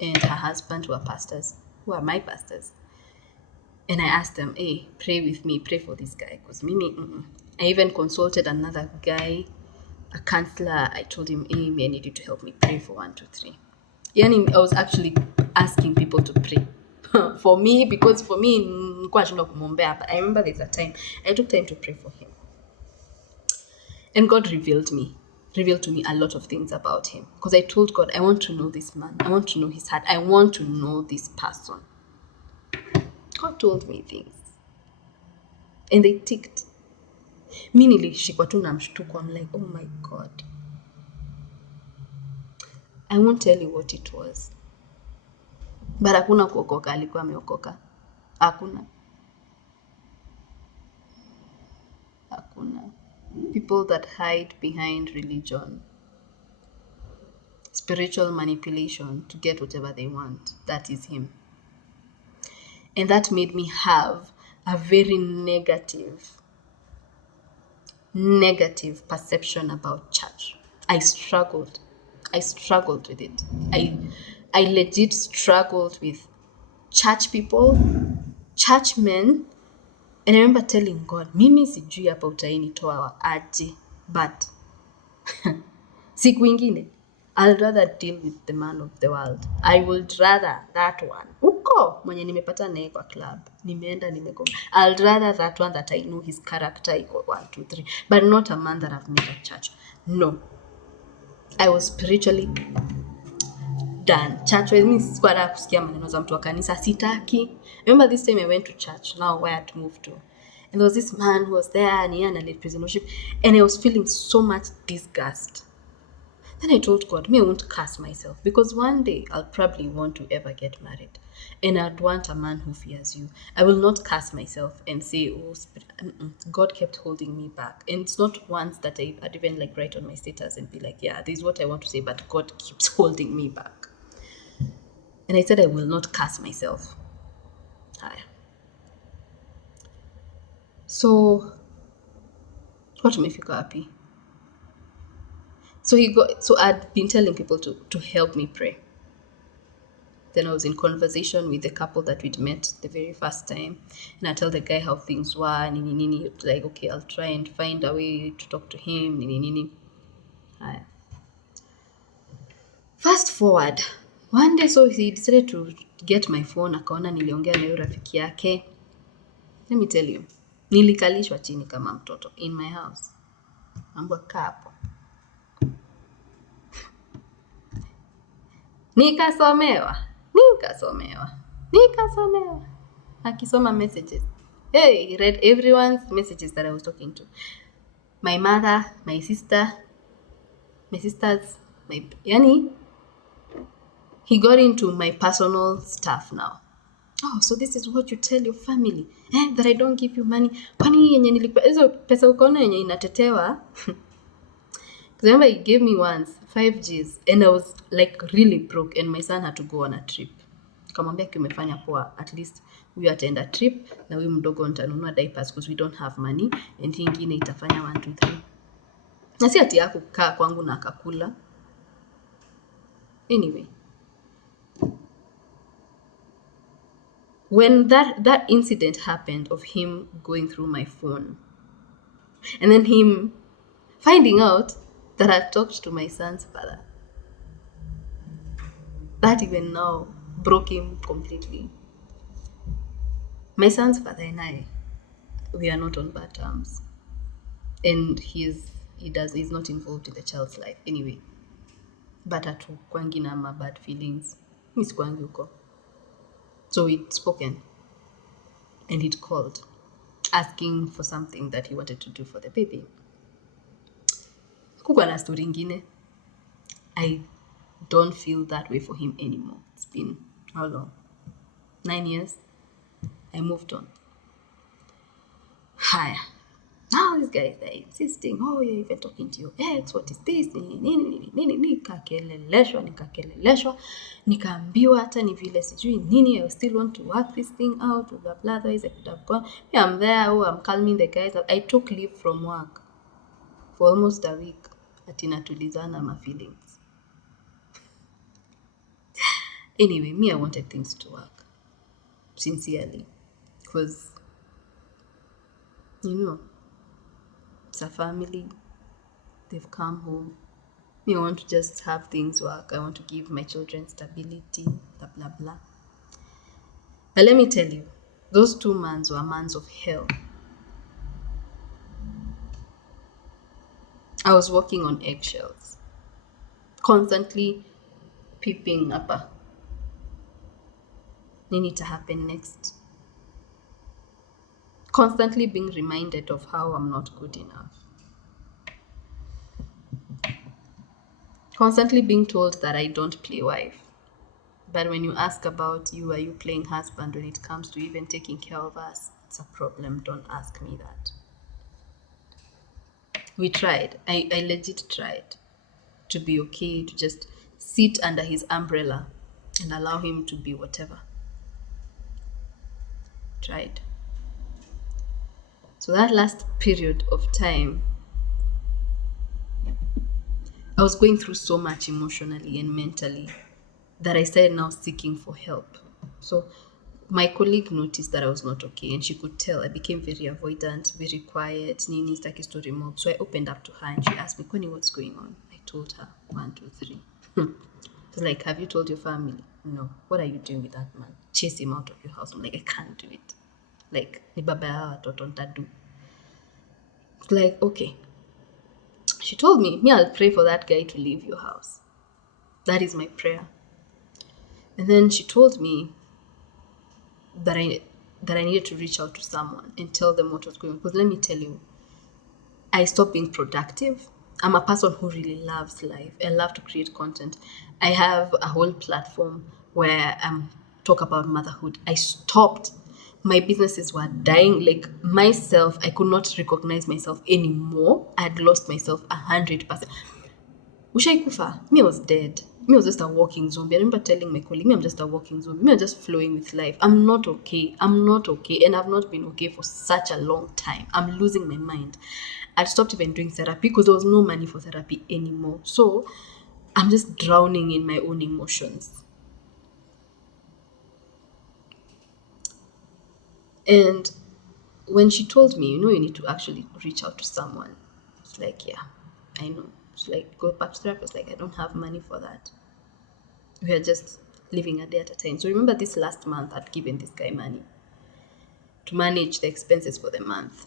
and her husband, who are pastors, who are my pastors. And I asked them, hey, pray with me, pray for this guy. Because Mimi, I even consulted another guy, a counselor. I told him, hey, I need you to help me pray for 1, 2, 3. I was actually asking people to pray for me, because for me, I remember there's a time, I took time to pray for him. And God revealed to me a lot of things about him. Because I told God, I want to know this man. I want to know his heart. I want to know this person. God told me things. And they ticked. Mi nilishikwa tu na mshtuko. I'm like, oh my God. I won't tell you what it was. But hakuna kuokoka alikuwa ameokoka. Hakuna. hakuna. People that hide behind religion, spiritual manipulation to get whatever they want. That is him. And that made me have a very negative perception about church. I struggled with it. I legit struggled with church people, church men. And I remember telling God, mimi sijui hapa utainitoa aje, but siku ingine I'll rather deal with the man of the world. I would rather that one. Uko mwenye nimepata naye kwa club. Nimeenda nimegoma. I'll rather that one that I know his character iko 1 2 3, but not a man that I've met at church. No. I was spiritually done. Church with me sikuwa nataka kusikia maneno za mtu wa kanisa, sitaki. Remember this time I went to church, now where to move to. And there was this man who was there and he had led prison worship, and I was feeling so much disgust. Then I told God, me, I won't curse myself, because one day I'll probably want to ever get married. And I'd want a man who fears you. I will not curse myself and say, oh, God kept holding me back. And it's not once that I'd even like write on my status and be like, yeah, this is what I want to say, but God keeps holding me back. And I said, I will not curse myself. Hi. So, what made me happy? So I'd been telling people to help me pray. Then I was in conversation with the couple that we'd met the very first time, and I tell the guy how things were, nini, like, okay, I'll try and find a way to talk to him, nini. Haya. Fast forward, one day, so he decided to get my phone, akaona niliongea na huyo rafiki yake. Let me tell you, nilikalishwa chini kama mtoto in my house. Ambwa kapo. Nikasomewa. Akisoma messages. Hey, he read everyone's messages that I was talking to. My mother, my sisters, yani, he got into my personal stuff now. Oh, so this is what you tell your family, that I don't give you money. Kwani yenye nilikuwa hizo pesa ukaona yenye inatetewa. Because remember he gave me once 5 Gs and I was like really broke and my son had to go on a trip. Kamwambia kimefanya poa, at least huyu ataenda trip na huyu mdogo nitanunua diapers because we don't have money, and hii ingine itafanya 1 2 3. Na si ati yako kukaa kwangu na akakula. Anyway, when that incident happened of him going through my phone and then him finding out that I talked to my son's father, that even now broke him completely. My son's father and I, we are not on bad terms, and he's not involved in the child's life anyway, but hatukwangi na ma bad feelings. Mi sikwangi huko. So we'd spoken and he'd called asking for something that he wanted to do for the baby. Kuko na story ingine. I don't feel that way for him anymore. It's been how long? 9 years. I moved on. Haya. Now this guy is insisting, oh, you're even talking to your ex, what is this? Nikakeleleshwa. Nikaambiwa hata ni vile sijui nini, I still want to work this thing out, blah blah, otherwise I could have gone. Yeah, I'm there, I'm calming the guys. I took leave from work for almost a week. Ati natulizana my feelings. Anyway, me, I wanted things to work. Sincerely. Because, you know, it's a family. They've come home. I want to just have things work. I want to give my children stability, blah, blah, blah. But let me tell you, those 2 months were months of hell. I was walking on eggshells, constantly peeping up. Nini to happen next? Constantly being reminded of how I'm not good enough. Constantly being told that I don't play wife. But when you ask about are you playing husband when it comes to even taking care of us, it's a problem. Don't ask me that. We tried. I legit tried to be okay, to just sit under his umbrella and allow him to be whatever. Tried. So that last period of time, I was going through so much emotionally and mentally that I started now seeking for help. So my colleague noticed that I was not okay, and she could tell I became very avoidant, very quiet. Nini staki story mob. So I opened up to her and she asked me, Connie, what's going on? I told her, 1, 2, 3. She's like, have you told your family? No. What are you doing with that man? Chase him out of your house. I'm like, I can't do it. Like, ni baba ya watoto ntadu. Like, okay. She told me, I'll pray for that guy to leave your house. That is my prayer. And then she told me that I needed to reach out to someone and tell them what was going on. Because let me tell you, I stopped being productive. I'm a person who really loves life. I love to create content. I have a whole platform where I talk about motherhood. I stopped. My businesses were dying. Like myself, I could not recognize myself anymore. I had lost myself 100%. Ushaikufa. Me, I was dead. Me, I was just a walking zombie. I remember telling my colleague, me, I'm just a walking zombie. Me, I'm just flowing with life. I'm not okay. I'm not okay. And I've not been okay for such a long time. I'm losing my mind. I'd stopped even doing therapy because there was no money for therapy anymore. So I'm just drowning in my own emotions. And when she told me, you need to actually reach out to someone, it's like, yeah, I know. It's like, go back to therapy. It's like, I don't have money for that. We are just living a day at a time. So remember this last month, I'd given this guy money to manage the expenses for the month.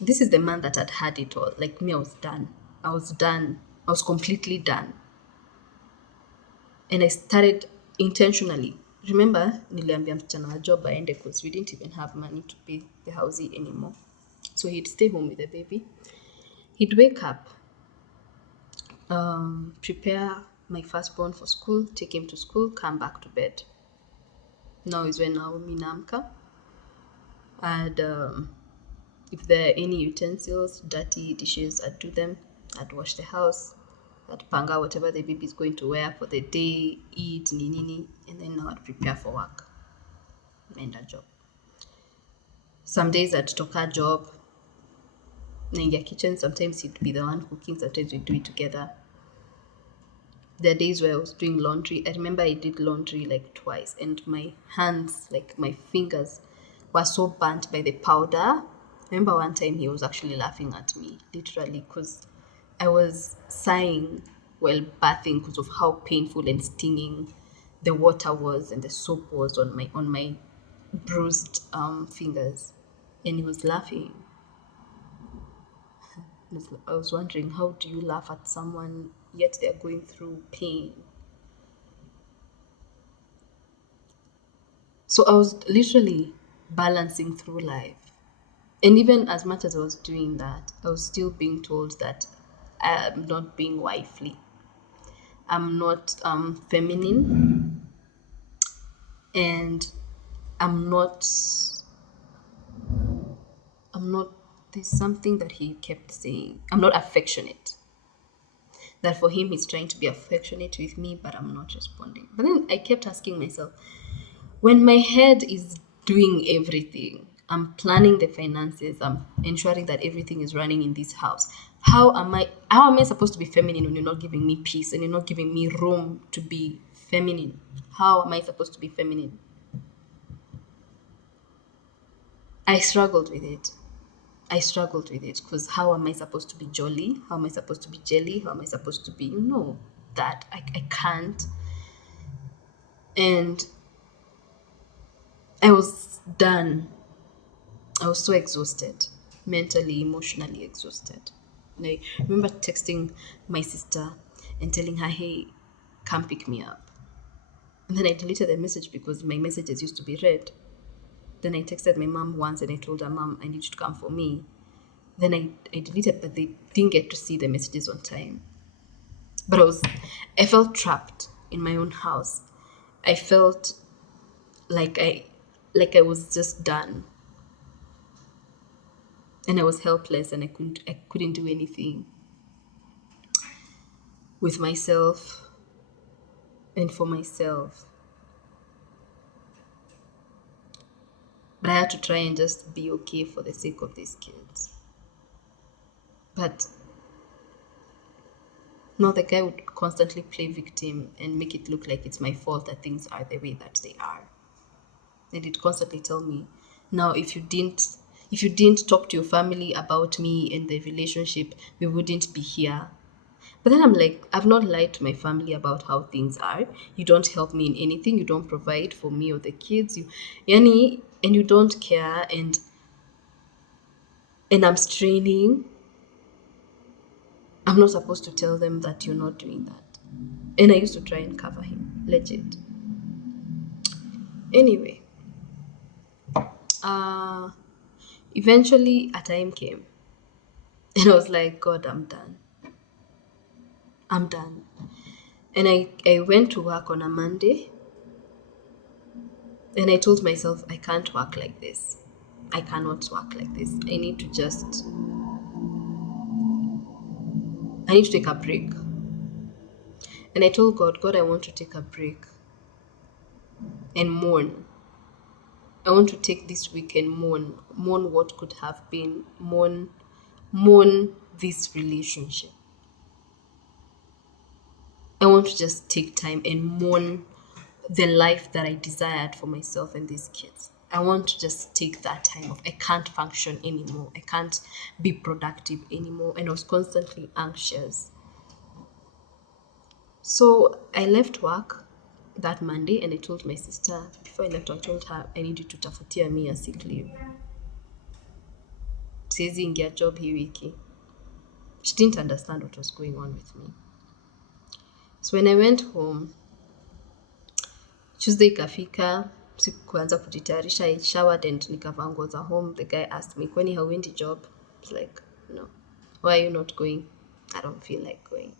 This is the month that I'd had it all. Like me, I was done. I was done. I was completely done. And I started intentionally. Remember, niliambia msichana wa job aende because we didn't even have money to pay the housey anymore. So he'd stay home with the baby. He'd wake up, prepare my firstborn for school, take him to school, come back to bed. Now is when Naomi Namka. And if there are any utensils, dirty dishes, I'd do them. I'd wash the house. I'd panga whatever the baby is going to wear for the day, eat, nini, and then now I'd prepare for work. End a job. Some days I'd toka job, naingia kitchen. Sometimes he'd be the one cooking. Sometimes we'd do it together. There are days where I was doing laundry. I remember I did laundry like twice, and my hands, like my fingers, were so burnt by the powder. I remember one time he was actually laughing at me, literally, because I was sighing while bathing because of how painful and stinging the water was and the soap was on my bruised fingers, and he was laughing. I was wondering, how do you laugh at someone yet they're going through pain? So I was literally balancing through life. And even as much as I was doing that, I was still being told that I'm not being wifely. I'm not feminine. And I'm not, there's something that he kept saying. I'm not affectionate. That for him, he's trying to be affectionate with me, but I'm not responding. But then I kept asking myself, when my head is doing everything, I'm planning the finances, I'm ensuring that everything is running in this house. How am I supposed to be feminine when you're not giving me peace and you're not giving me room to be feminine? How am I supposed to be feminine? I struggled with it. Because how am I supposed to be jolly? How am I supposed to be jelly? How am I supposed to be, that I can't. And I was done. I was so exhausted, mentally, emotionally exhausted. And I remember texting my sister and telling her, hey, come pick me up. And then I deleted the message because my messages used to be read. Then I texted my mom once and I told her, Mom, I need you to come for me. Then I deleted, but they didn't get to see the messages on time. But I felt trapped in my own house. I felt like I was just done. and I was helpless, and I couldn't do anything with myself and for myself. But I had to try and just be okay for the sake of these kids. But no, the guy would constantly play victim and make it look like it's my fault that things are the way that they are. And he'd constantly tell me, now if you didn't talk to your family about me and the relationship, we wouldn't be here. But then I'm like, I've not lied to my family about how things are. You don't help me in anything. You don't provide for me or the kids. And you don't care. And I'm straining. I'm not supposed to tell them that you're not doing that. And I used to try and cover him, legit. Anyway, uh, eventually a time came, and I was like, God, I'm done. I'm done. And I went to work on a Monday, and I told myself, I can't work like this. I cannot work like this. I need to take a break. And I told God, God, I want to take a break and mourn. I want to take this week and mourn what could have been, mourn this relationship. I want to just take time and mourn the life that I desired for myself and these kids. I want to just take that time off. I can't function anymore. I can't be productive anymore. And I was constantly anxious. So I left work that Monday and I told my sister, before I left, I told her I needed to tafutia me a sick leave. Siwezi ingia job hii wiki. She didn't understand what was going on with me. So when I went home, Tuesday ikafika, sikuanza kujitayarisha. I showered and nikavaa nguo za home. The guy asked me, kwani hauendi job? I was like, no. Why are you not going? I don't feel like going.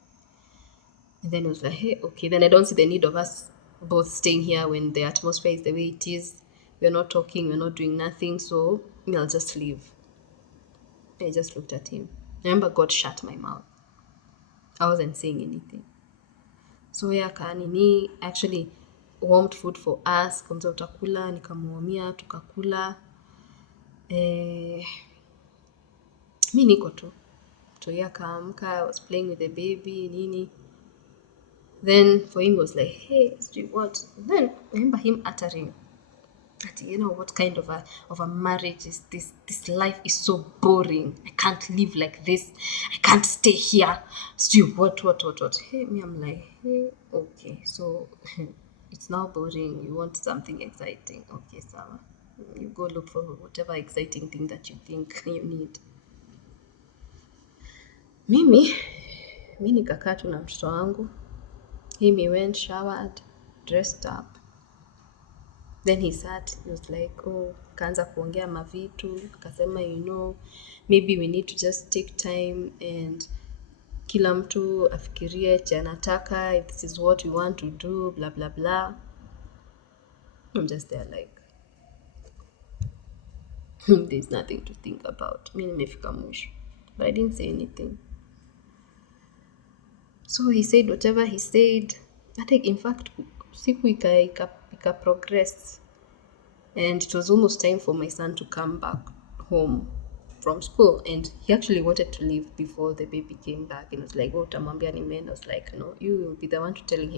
And then I was like, hey, okay. Then I don't see the need of us both staying here when the atmosphere is the way it is. We're not talking, we're not doing nothing. So I'll just leave. I just looked at him. I remember God shut my mouth. I wasn't saying anything. So yeah, kanini actually warmed food for us. Kamza utakula, nikamuamia, tukakula. Mi niko tu. So yeah, kaamka, I was playing with the baby, nini. Then for him, it was like, hey, what? Then I remember him uttering that, what kind of a marriage is this? This life is so boring. I can't live like this. I can't stay here. What? Hey, me, I'm like, hey, okay, so it's now boring. You want something exciting. Okay, so you go look for whatever exciting thing that you think you need. Mimi nikakaa tu na mtoto wangu. He went, showered, dressed up. Then he sat, he was like, oh, kaanza kuongea mavitu, akasema, maybe we need to just take time and kila mtu afikirie cha anataka, if this is what we want to do, blah, blah, blah. I'm just there like, there's nothing to think about. Mi nimefika mwisho. But I didn't say anything. So he said whatever he said. I think, in fact, siku ika progress. And it was almost time for my son to come back home from school. And he actually wanted to leave before the baby came back. And it was like, oh, tamwambia nimeenda. I was like, no, you'll be the one telling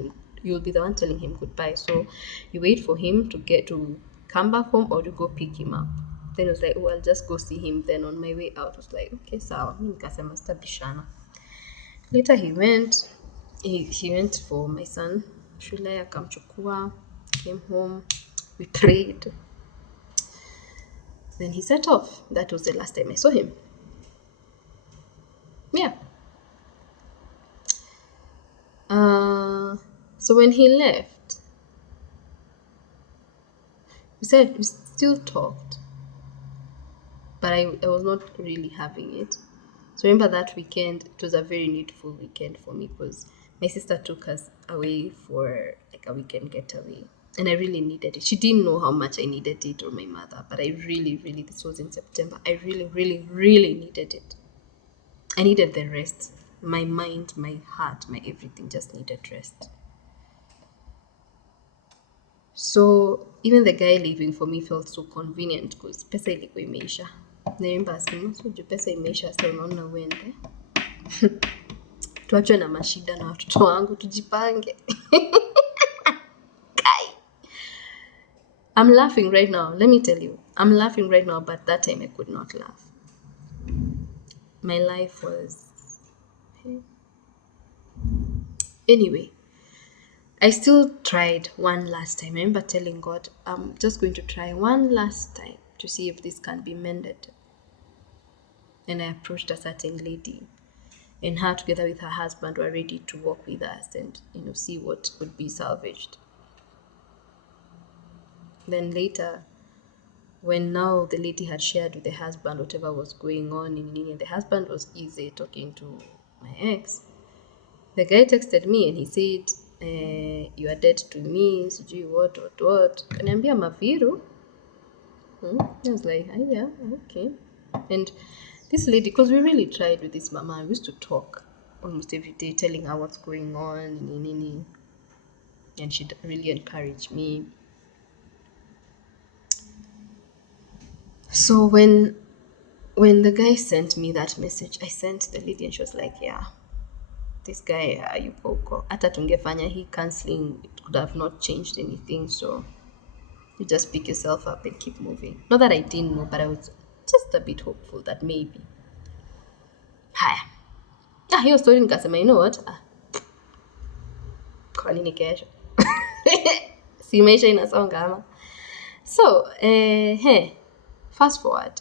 him goodbye. So you wait for him to come back home, or you go pick him up. Then I was like, oh, I'll just go see him. Then on my way out, I was like, okay, sawa. Mi nikasema sitabishana. Later he went for my son. Shule akamchukua, came home, we prayed. Then he set off. That was the last time I saw him. Yeah. So when he left, we still talked, but I was not really having it. So remember that weekend, it was a very needful weekend for me because my sister took us away for like a weekend getaway. And I really needed it. She didn't know how much I needed it, or my mother, but I really, really, this was in September. I really, really, really needed it. I needed the rest. My mind, my heart, my everything just needed rest. So even the guy leaving for me felt so convenient because pesa ilikuwa imeisha. Naimba simu, so juu pesa imeisha, sasa unaona uende. Tuachwe na mashida na watoto wangu, tujipange. I'm laughing right now. Let me tell you, I'm laughing right now, but that time I could not laugh. My life was. Anyway, I still tried one last time. I remember telling God, I'm just going to try one last time to see if this can be mended. And I approached a certain lady, and her together with her husband were ready to work with us and see what could be salvaged. Then later, when now the lady had shared with the husband whatever was going on and the husband was easy talking to my ex, the guy texted me and he said, you are dead to me, sijui what. Kaniambia maviru. I was like, oh, yeah, okay. And this lady, because we really tried with this mama, we used to talk almost every day, telling her what's going on, and she'd really encourage me. So when the guy sent me that message, I sent the lady and she was like, yeah, this guy, yuko hata tungefanya hii counseling, it could have not changed anything, so you just pick yourself up and keep moving. Not that I didn't know, but I was just a bit hopeful that maybe. Haya. Hiyo story nikasema, you know what? Kwa nini kesho? Si maisha inasonga ama. So, fast forward.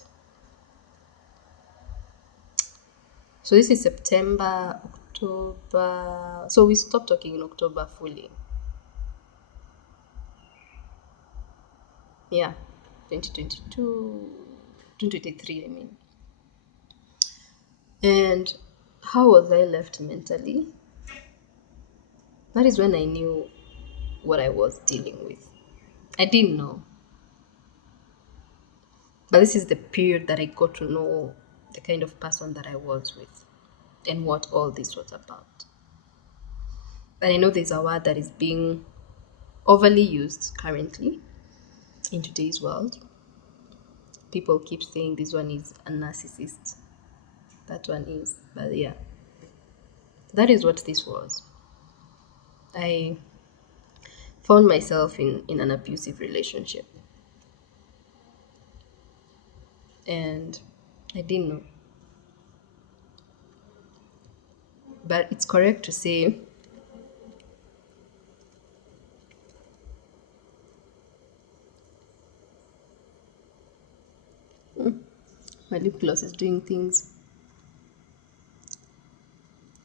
So this is September, October. So we stopped talking in October fully. Yeah, 2022, 2023, I mean. And how was I left mentally? That is when I knew what I was dealing with. I didn't know. But this is the period that I got to know the kind of person that I was with and what all this was about. And I know there's a word that is being overly used currently in today's world. People keep saying this one is a narcissist. That one is. But yeah, that is what this was. I found myself in an abusive relationship. And I didn't know. But it's correct to say my lip gloss is doing things.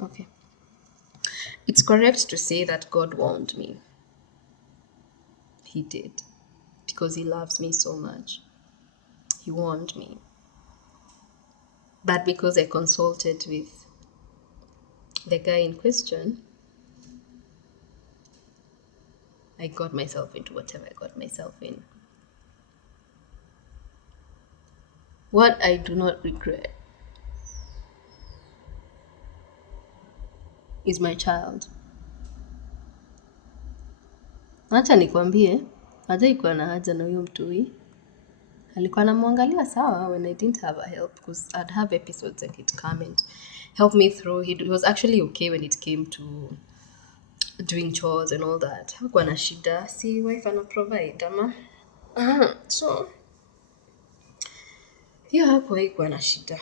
Okay. It's correct to say that God warned me. He did. Because he loves me so much. He warned me. But because I consulted with the guy in question, I got myself into whatever I got myself in. What I do not regret is my child. Acha nikwambie, hajaikuwa na haja na huyo mtui. Alikuwa anamwangalia sawa when I didn't have a help, because I'd have episodes and he'd come and help me through. He was actually okay when it came to doing chores and all that. Hakuwa na shida, si wife ana provide ama. So hiyo hakuwa na shida.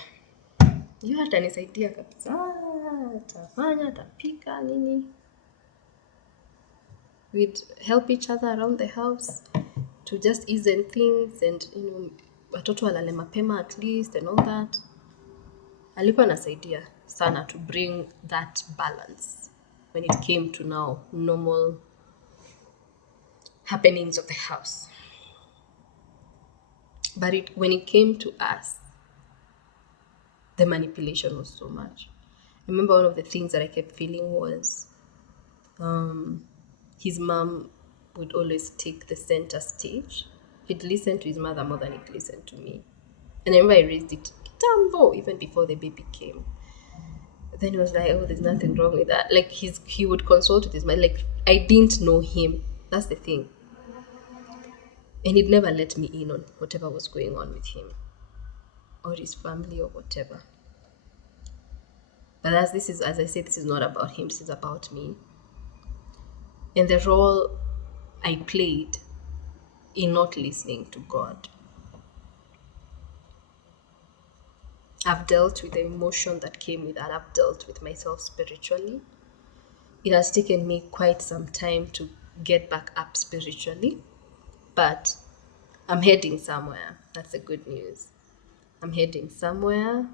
Hiyo atanisaidia kabisa, atafanya, atapika nini. We'd help each other around the house to just ease in things and watoto walale mapema at least and all that. Alikuwa anasaidia sana to bring that balance when it came to now normal happenings of the house. But when it came to us, the manipulation was so much. I remember one of the things that I kept feeling was his mom would always take the center stage. He'd listen to his mother more than he'd listen to me. And I remember I raised it Tambo even before the baby came. Then he was like, "Oh, there's nothing wrong with that." Like he would consult with his mother. Like I didn't know him. That's the thing. And he'd never let me in on whatever was going on with him or his family or whatever. But as I said, this is not about him. This is about me and the role I played in not listening to God. I've dealt with the emotion that came with that. I've dealt with myself spiritually. It has taken me quite some time to get back up spiritually, but I'm heading somewhere. That's the good news. I'm heading somewhere.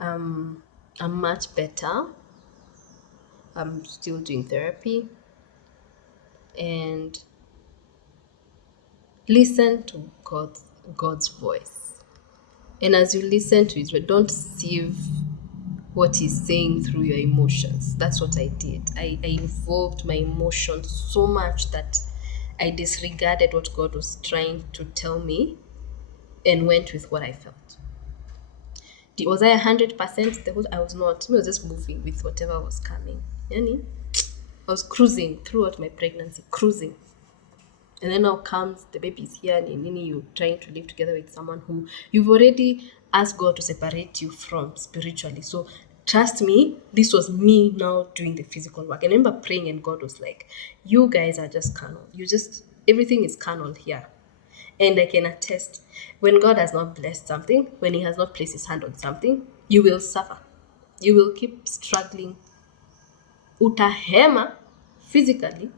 I'm much better. I'm still doing therapy and listen to God's voice. And as you listen to it, don't sieve what he's saying through your emotions. That's what I did. I involved my emotions so much that I disregarded what God was trying to tell me and went with what I felt. Was I 100%? I was not. I was just moving with whatever was coming. Yani, I was cruising throughout my pregnancy, cruising. And then now comes the baby's here, and then you trying to live together with someone who you've already asked God to separate you from spiritually. So trust me, this was me now doing the physical work. And I remember praying, and God was like, "You guys are just carnal. Everything is carnal here." And I can attest, when God has not blessed something, when He has not placed His hand on something, you will suffer. You will keep struggling. Utahema physically,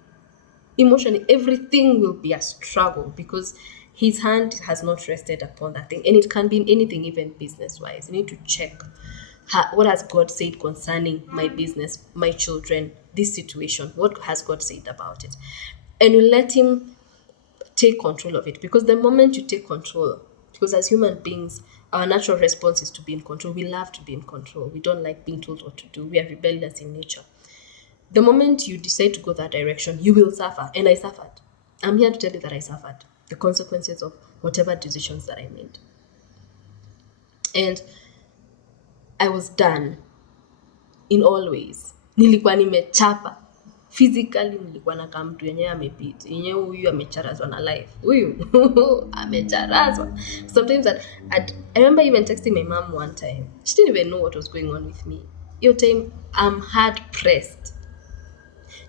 emotionally, everything will be a struggle because His hand has not rested upon that thing. And it can be in anything, even business wise. You need to check what has God said concerning my business, my children, this situation. What has God said about it? And you let Him take control of it, because the moment you take control, because as human beings, our natural response is to be in control. We love to be in control. We don't like being told what to do. We are rebellious in nature. The moment you decide to go that direction, you will suffer. And I suffered. I'm here to tell you that I suffered the consequences of whatever decisions that I made. And I was done in all ways. Nilikuwa nimechapa. Physically nilikuwa na kamtu yenyewe amepita. Yenyewe huyu amecharazwa na life. Huyu amecharazwa. Sometimes I remember even texting my mom one time. She didn't even know what was going on with me. Your time I'm hard pressed.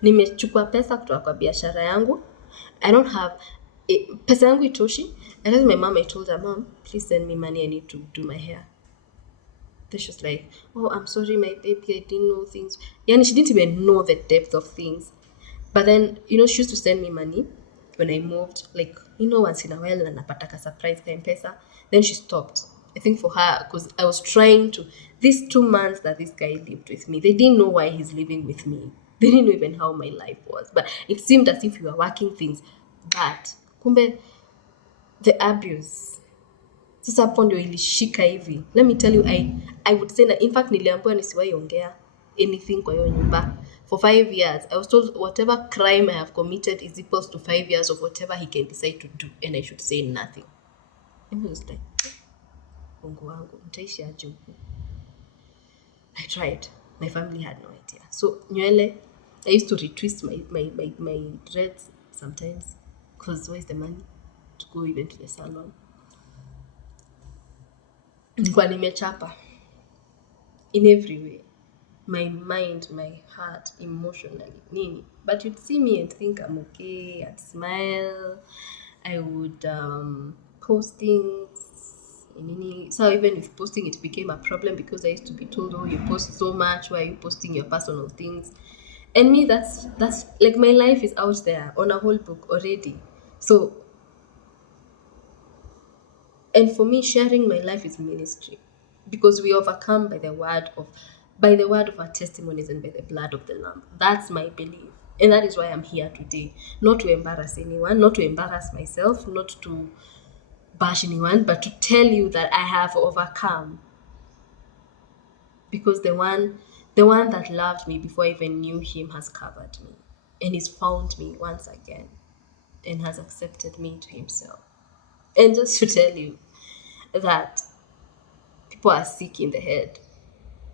Nimechukua pesa kutoka kwa biashara yangu. I don't have pesa yangu itoshi. And then my mom, I told her, "Mom, please send me money. I need to do my hair." Then she was like, "Oh, I'm sorry, my baby, I didn't know things." Yani, she didn't even know the depth of things. But then, she used to send me money when I moved, like, once in a while, and napataka surprise ka M-Pesa. Then she stopped. I think for her, because I was trying to, these 2 months that this guy lived with me, they didn't know why he's living with me. They didn't know even how my life was. But it seemed as if we were working things. But, kumbe, the abuse. Sasa hapo ndio ilishika hivi. Let me tell you, I would say, in fact, niliambiwa nisiwahi ongea anything kwa hiyo nyumba. For 5 years, I was told whatever crime I have committed is equals to 5 years of whatever he can decide to do, and I should say nothing. And I was like, Mungu wangu, nitaishi aje huku? I tried. My family had no idea. So, nywele, I used to retwist my dreads sometimes, because where's the money to go even to the salon? Nilikuwa nimechapa in every way. My mind, my heart, emotionally, nini. But you'd see me and think I'm okay, I'd smile, I would post things, nini. So even if posting it became a problem, because I used to be told, "Oh, you post so much, why are you posting your personal things?" And me, that's like, my life is out there on a whole book already. So, and for me, sharing my life is ministry, because we overcome by the word of our testimonies and by the blood of the Lamb. That's my belief. And that is why I'm here today. Not to embarrass anyone, not to embarrass myself, not to bash anyone, but to tell you that I have overcome. Because the one that loved me before I even knew him has covered me. And he's found me once again. and has accepted me to himself. And just to tell you that people are sick in the head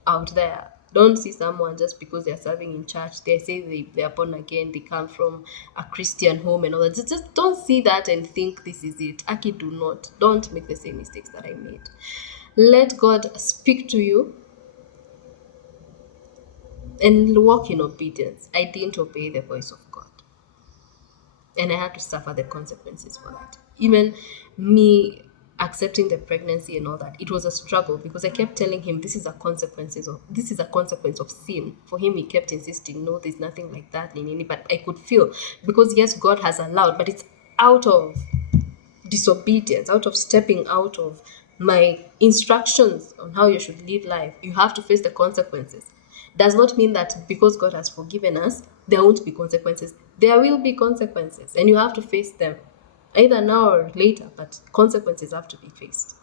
out there. Don't see someone just because they're serving in church. They say they are born again, they come from a Christian home and all that. Just don't see that and think this is it. Aki, do not. Don't make the same mistakes that I made. Let God speak to you and walk in obedience. I didn't obey the voice of God. And I had to suffer the consequences for that. Even me accepting the pregnancy and all that, it was a struggle because I kept telling him this is a consequence of sin. For him, he kept insisting, no, there's nothing like that. But I could feel, because yes, God has allowed, but it's out of disobedience, out of stepping out of my instructions on how you should live life. You have to face the consequences. Does not mean that because God has forgiven us, there won't be consequences. There will be consequences, and you have to face them, either now or later, but consequences have to be faced.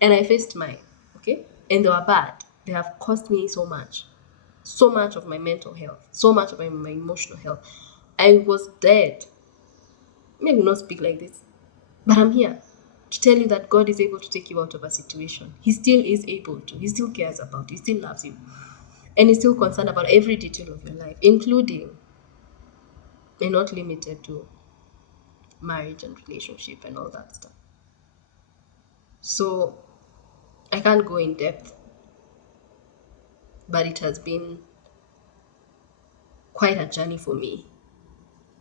And I faced mine, okay? And they were bad. They have cost me so much of my mental health, so much of my emotional health. I was dead. Maybe not speak like this, but I'm here to tell you that God is able to take you out of a situation. He still is able to. He still cares about you. He still loves you. And He's still concerned about every detail of your life, including and not limited to marriage and relationship and all that stuff. So I can't go in depth, but it has been quite a journey for me.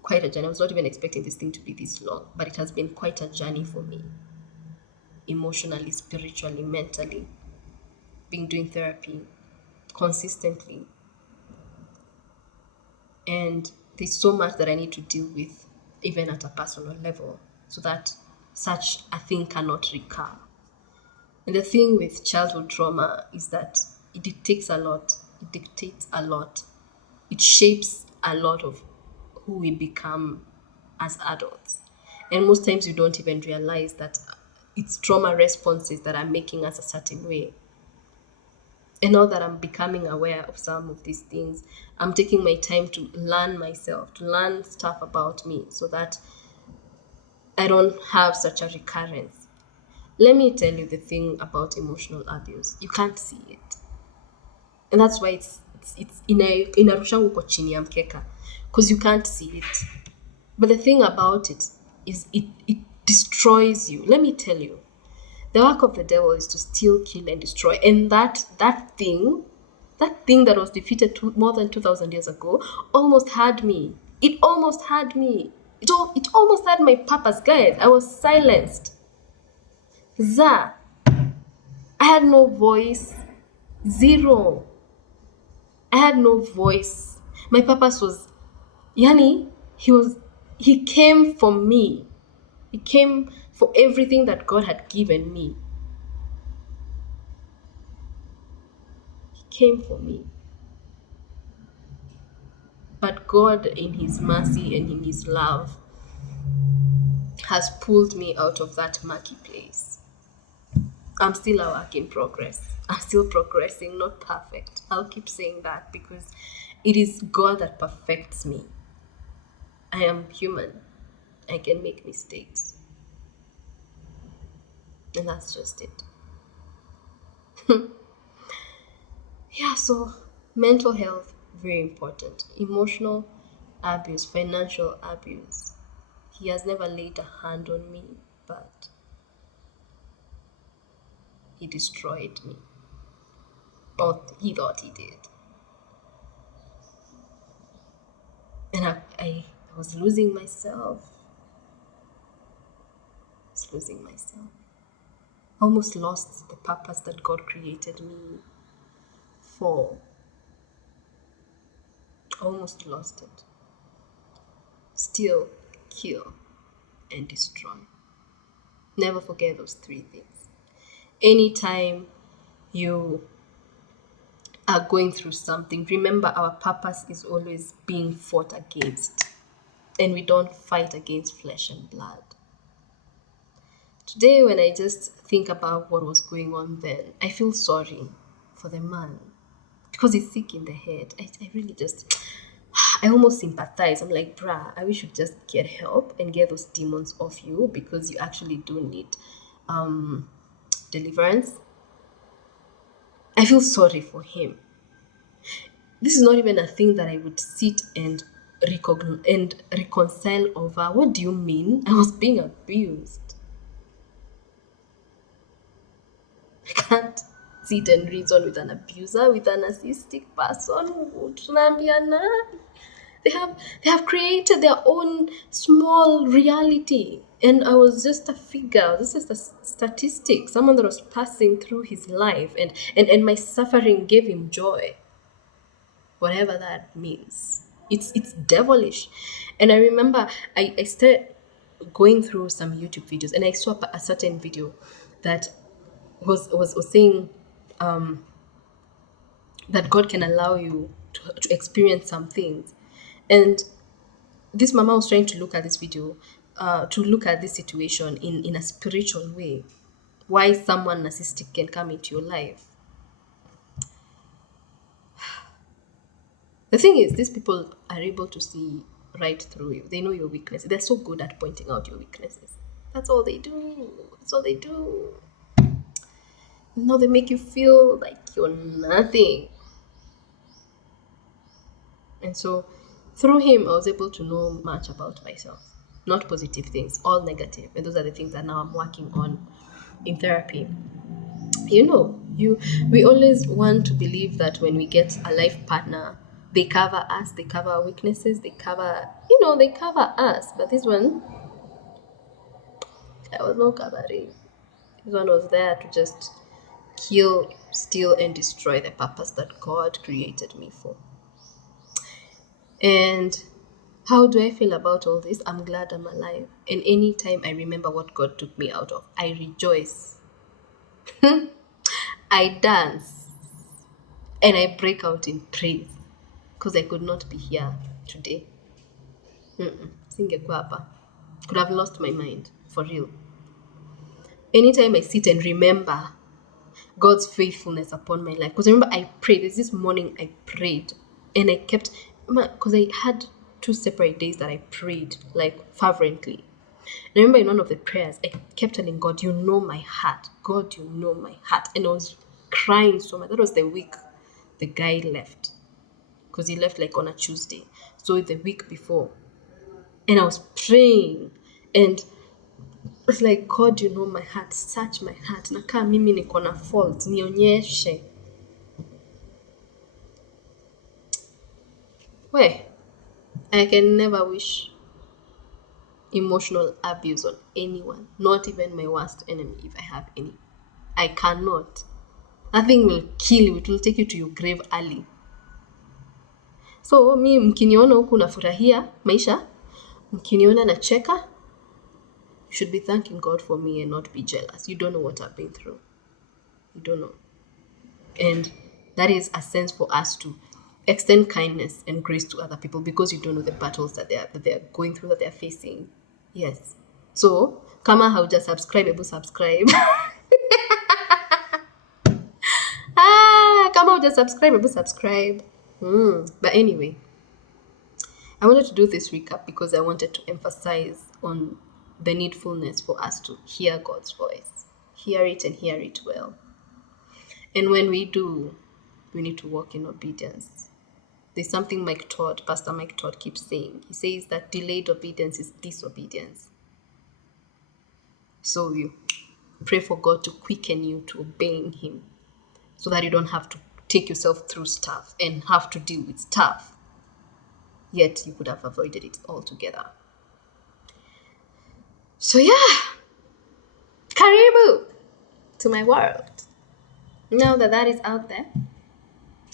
Quite a journey. I was not even expecting this thing to be this long, but it has been quite a journey for me. Emotionally, spiritually, mentally. Been doing therapy consistently. And there's so much that I need to deal with, even at a personal level, so that such a thing cannot recur. And the thing with childhood trauma is that it dictates a lot. It dictates a lot. It shapes a lot of who we become as adults. And most times you don't even realize that it's trauma responses that are making us a certain way. And now that I'm becoming aware of some of these things, I'm taking my time to learn myself, to learn stuff about me so that I don't have such a recurrence. Let me tell you the thing about emotional abuse. You can't see it. And that's why it's inarusha uko chini ya mkeka, because you can't see it. But the thing about it is it destroys you. Let me tell you. The work of the devil is to steal, kill, and destroy. And that thing that was defeated more than 2,000 years ago, almost had me. It almost had me. It almost had my purpose, guys. I was silenced. I had no voice. Zero. I had no voice. My purpose was, Yani, he came for me. He came for everything that God had given me. He came for me. But God, in His mercy and in His love, has pulled me out of that murky place. I'm still a work in progress. I'm still progressing, not perfect. I'll keep saying that because it is God that perfects me. I am human. I can make mistakes. And that's just it. Yeah, so mental health, very important. Emotional abuse, financial abuse. He has never laid a hand on me, but he destroyed me. Or he thought he did. And I was losing myself. Almost lost the purpose that God created me for. Almost lost it. Steal, kill, and destroy. Never forget those three things. Anytime you are going through something, remember our purpose is always being fought against. And we don't fight against flesh and blood. Today, when I just think about what was going on then, I feel sorry for the man because he's sick in the head. I really just, I almost sympathize. I'm like, bruh, I wish you'd just get help and get those demons off you, because you actually do need deliverance. I feel sorry for him. This is not even a thing that I would sit and reconcile over. What do you mean? I was being abused. I can't sit and reason with an abuser, with a narcissistic person. Tunaambiana. They have created their own small reality, and I was just a figure. I was just a statistic, someone that was passing through his life, and my suffering gave him joy, whatever that means. It's devilish. And I remember I started going through some YouTube videos, and I saw a certain video that was saying that God can allow you to experience some things. And this mama was trying to look at this video, to look at this situation in a spiritual way. Why someone narcissistic can come into your life. The thing is, these people are able to see right through you. They know your weaknesses. They're so good at pointing out your weaknesses. That's all they do. That's all they do. No, they make you feel like you're nothing. And so through him, I was able to know much about myself. Not positive things, all negative. And those are the things that now I'm working on in therapy. We always want to believe that when we get a life partner, they cover us, they cover our weaknesses, they cover us. But this one, I was not covering. This one was there to just kill, steal, and destroy the purpose that God created me for. And how do I feel about all this? I'm glad I'm alive. And anytime I remember what God took me out of, I rejoice. I dance. And I break out in praise. Because I could not be here today. Singekuwa hapa. Could have lost my mind. For real. Anytime I sit and remember God's faithfulness upon my life. Because I remember I prayed. There's this morning I prayed. And I kept... Because I had 2 separate days that I prayed, like, fervently. And I remember in one of the prayers, I kept telling God, you know my heart. God, you know my heart. And I was crying so much. That was the week the guy left. Because he left like on a Tuesday. So the week before. And I was praying. And it's like, God, you know my heart. Search my heart. Nakaa mimi niko na fault. Nionyeshe. Where? I can never wish emotional abuse on anyone, not even my worst enemy if I have any. I cannot. Nothing will kill you. It will take you to your grave early. So, mi mkiniona huku nafurahia maisha, mkiniona nacheka, you should be thanking God for me and not be jealous. You don't know what I've been through. You don't know. And that is a sense for us to extend kindness and grace to other people, because you don't know the battles that they are going through, that they are facing. Yes. So, kama hauja subscribe, ebu subscribe. Kama hauja subscribe, ebu subscribe. But anyway, I wanted to do this recap because I wanted to emphasize on the needfulness for us to hear God's voice. Hear it and hear it well. And when we do, we need to walk in obedience. There's something Pastor Mike Todd keeps saying. He says that delayed obedience is disobedience. So you pray for God to quicken you to obeying him, so that you don't have to take yourself through stuff and have to deal with stuff. Yet you could have avoided it altogether. So yeah, Karibu to my world. Now that is out there,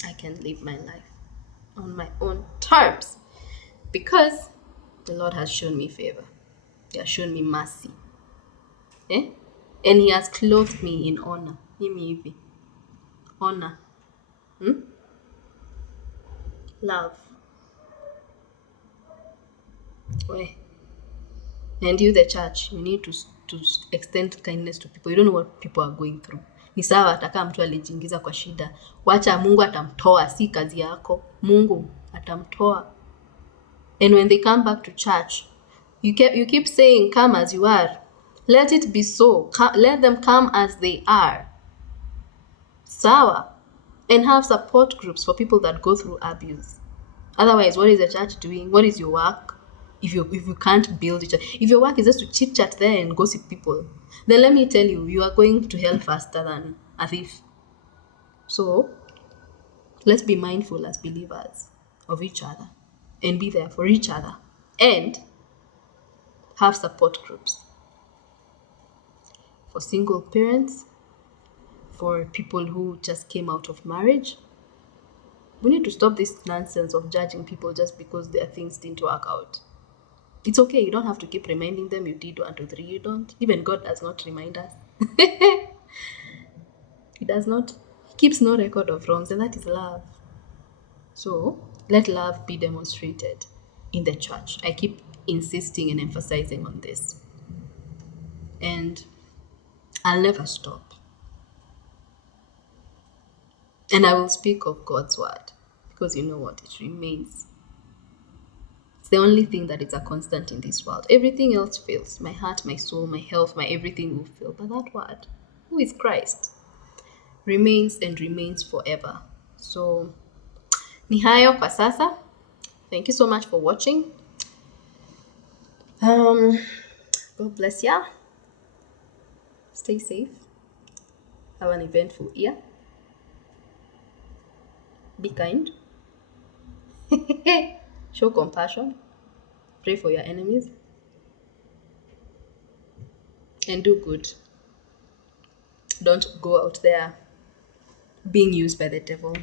I can live my life on my own terms, because the Lord has shown me favor. He has shown me mercy. And he has clothed me in honor. Mimi honor. Love. And you, the church, you need to extend kindness to people. You don't know what people are going through. Ni sawa atakaa mtu alijiingiza kwa shida. Wacha Mungu atamtoa, si kazi yako. Mungu atamtoa. And when they come back to church, you keep saying, come as you are. Let it be so. Let them come as they are. Sawa. And have support groups for people that go through abuse. Otherwise, what is the church doing? What is your work? If you can't build each other, if your work is just to chit chat there and gossip people, then let me tell you, you are going to hell faster than a thief. So let's be mindful as believers of each other and be there for each other and have support groups for single parents, for people who just came out of marriage. We need to stop this nonsense of judging people just because their things didn't work out. It's okay. You don't have to keep reminding them you did 1, 2, 3. You don't. Even God does not remind us. He does not. He keeps no record of wrongs, and that is love. So let love be demonstrated in the church. I keep insisting and emphasizing on this. And I'll never stop. And I will speak of God's word because you know what? It remains. It's the only thing that is a constant in this world. Everything else fails. My heart, my soul, my health, my everything will fail. But that word, who is Christ, remains and remains forever. So, ni hayo kwa sasa. Thank you so much for watching. God bless ya. Stay safe. Have an eventful year. Be kind. Show compassion. Pray for your enemies. And do good. Don't go out there being used by the devil.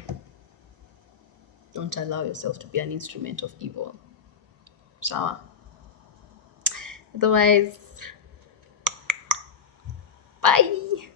Don't allow yourself to be an instrument of evil. Sawa. Otherwise, bye.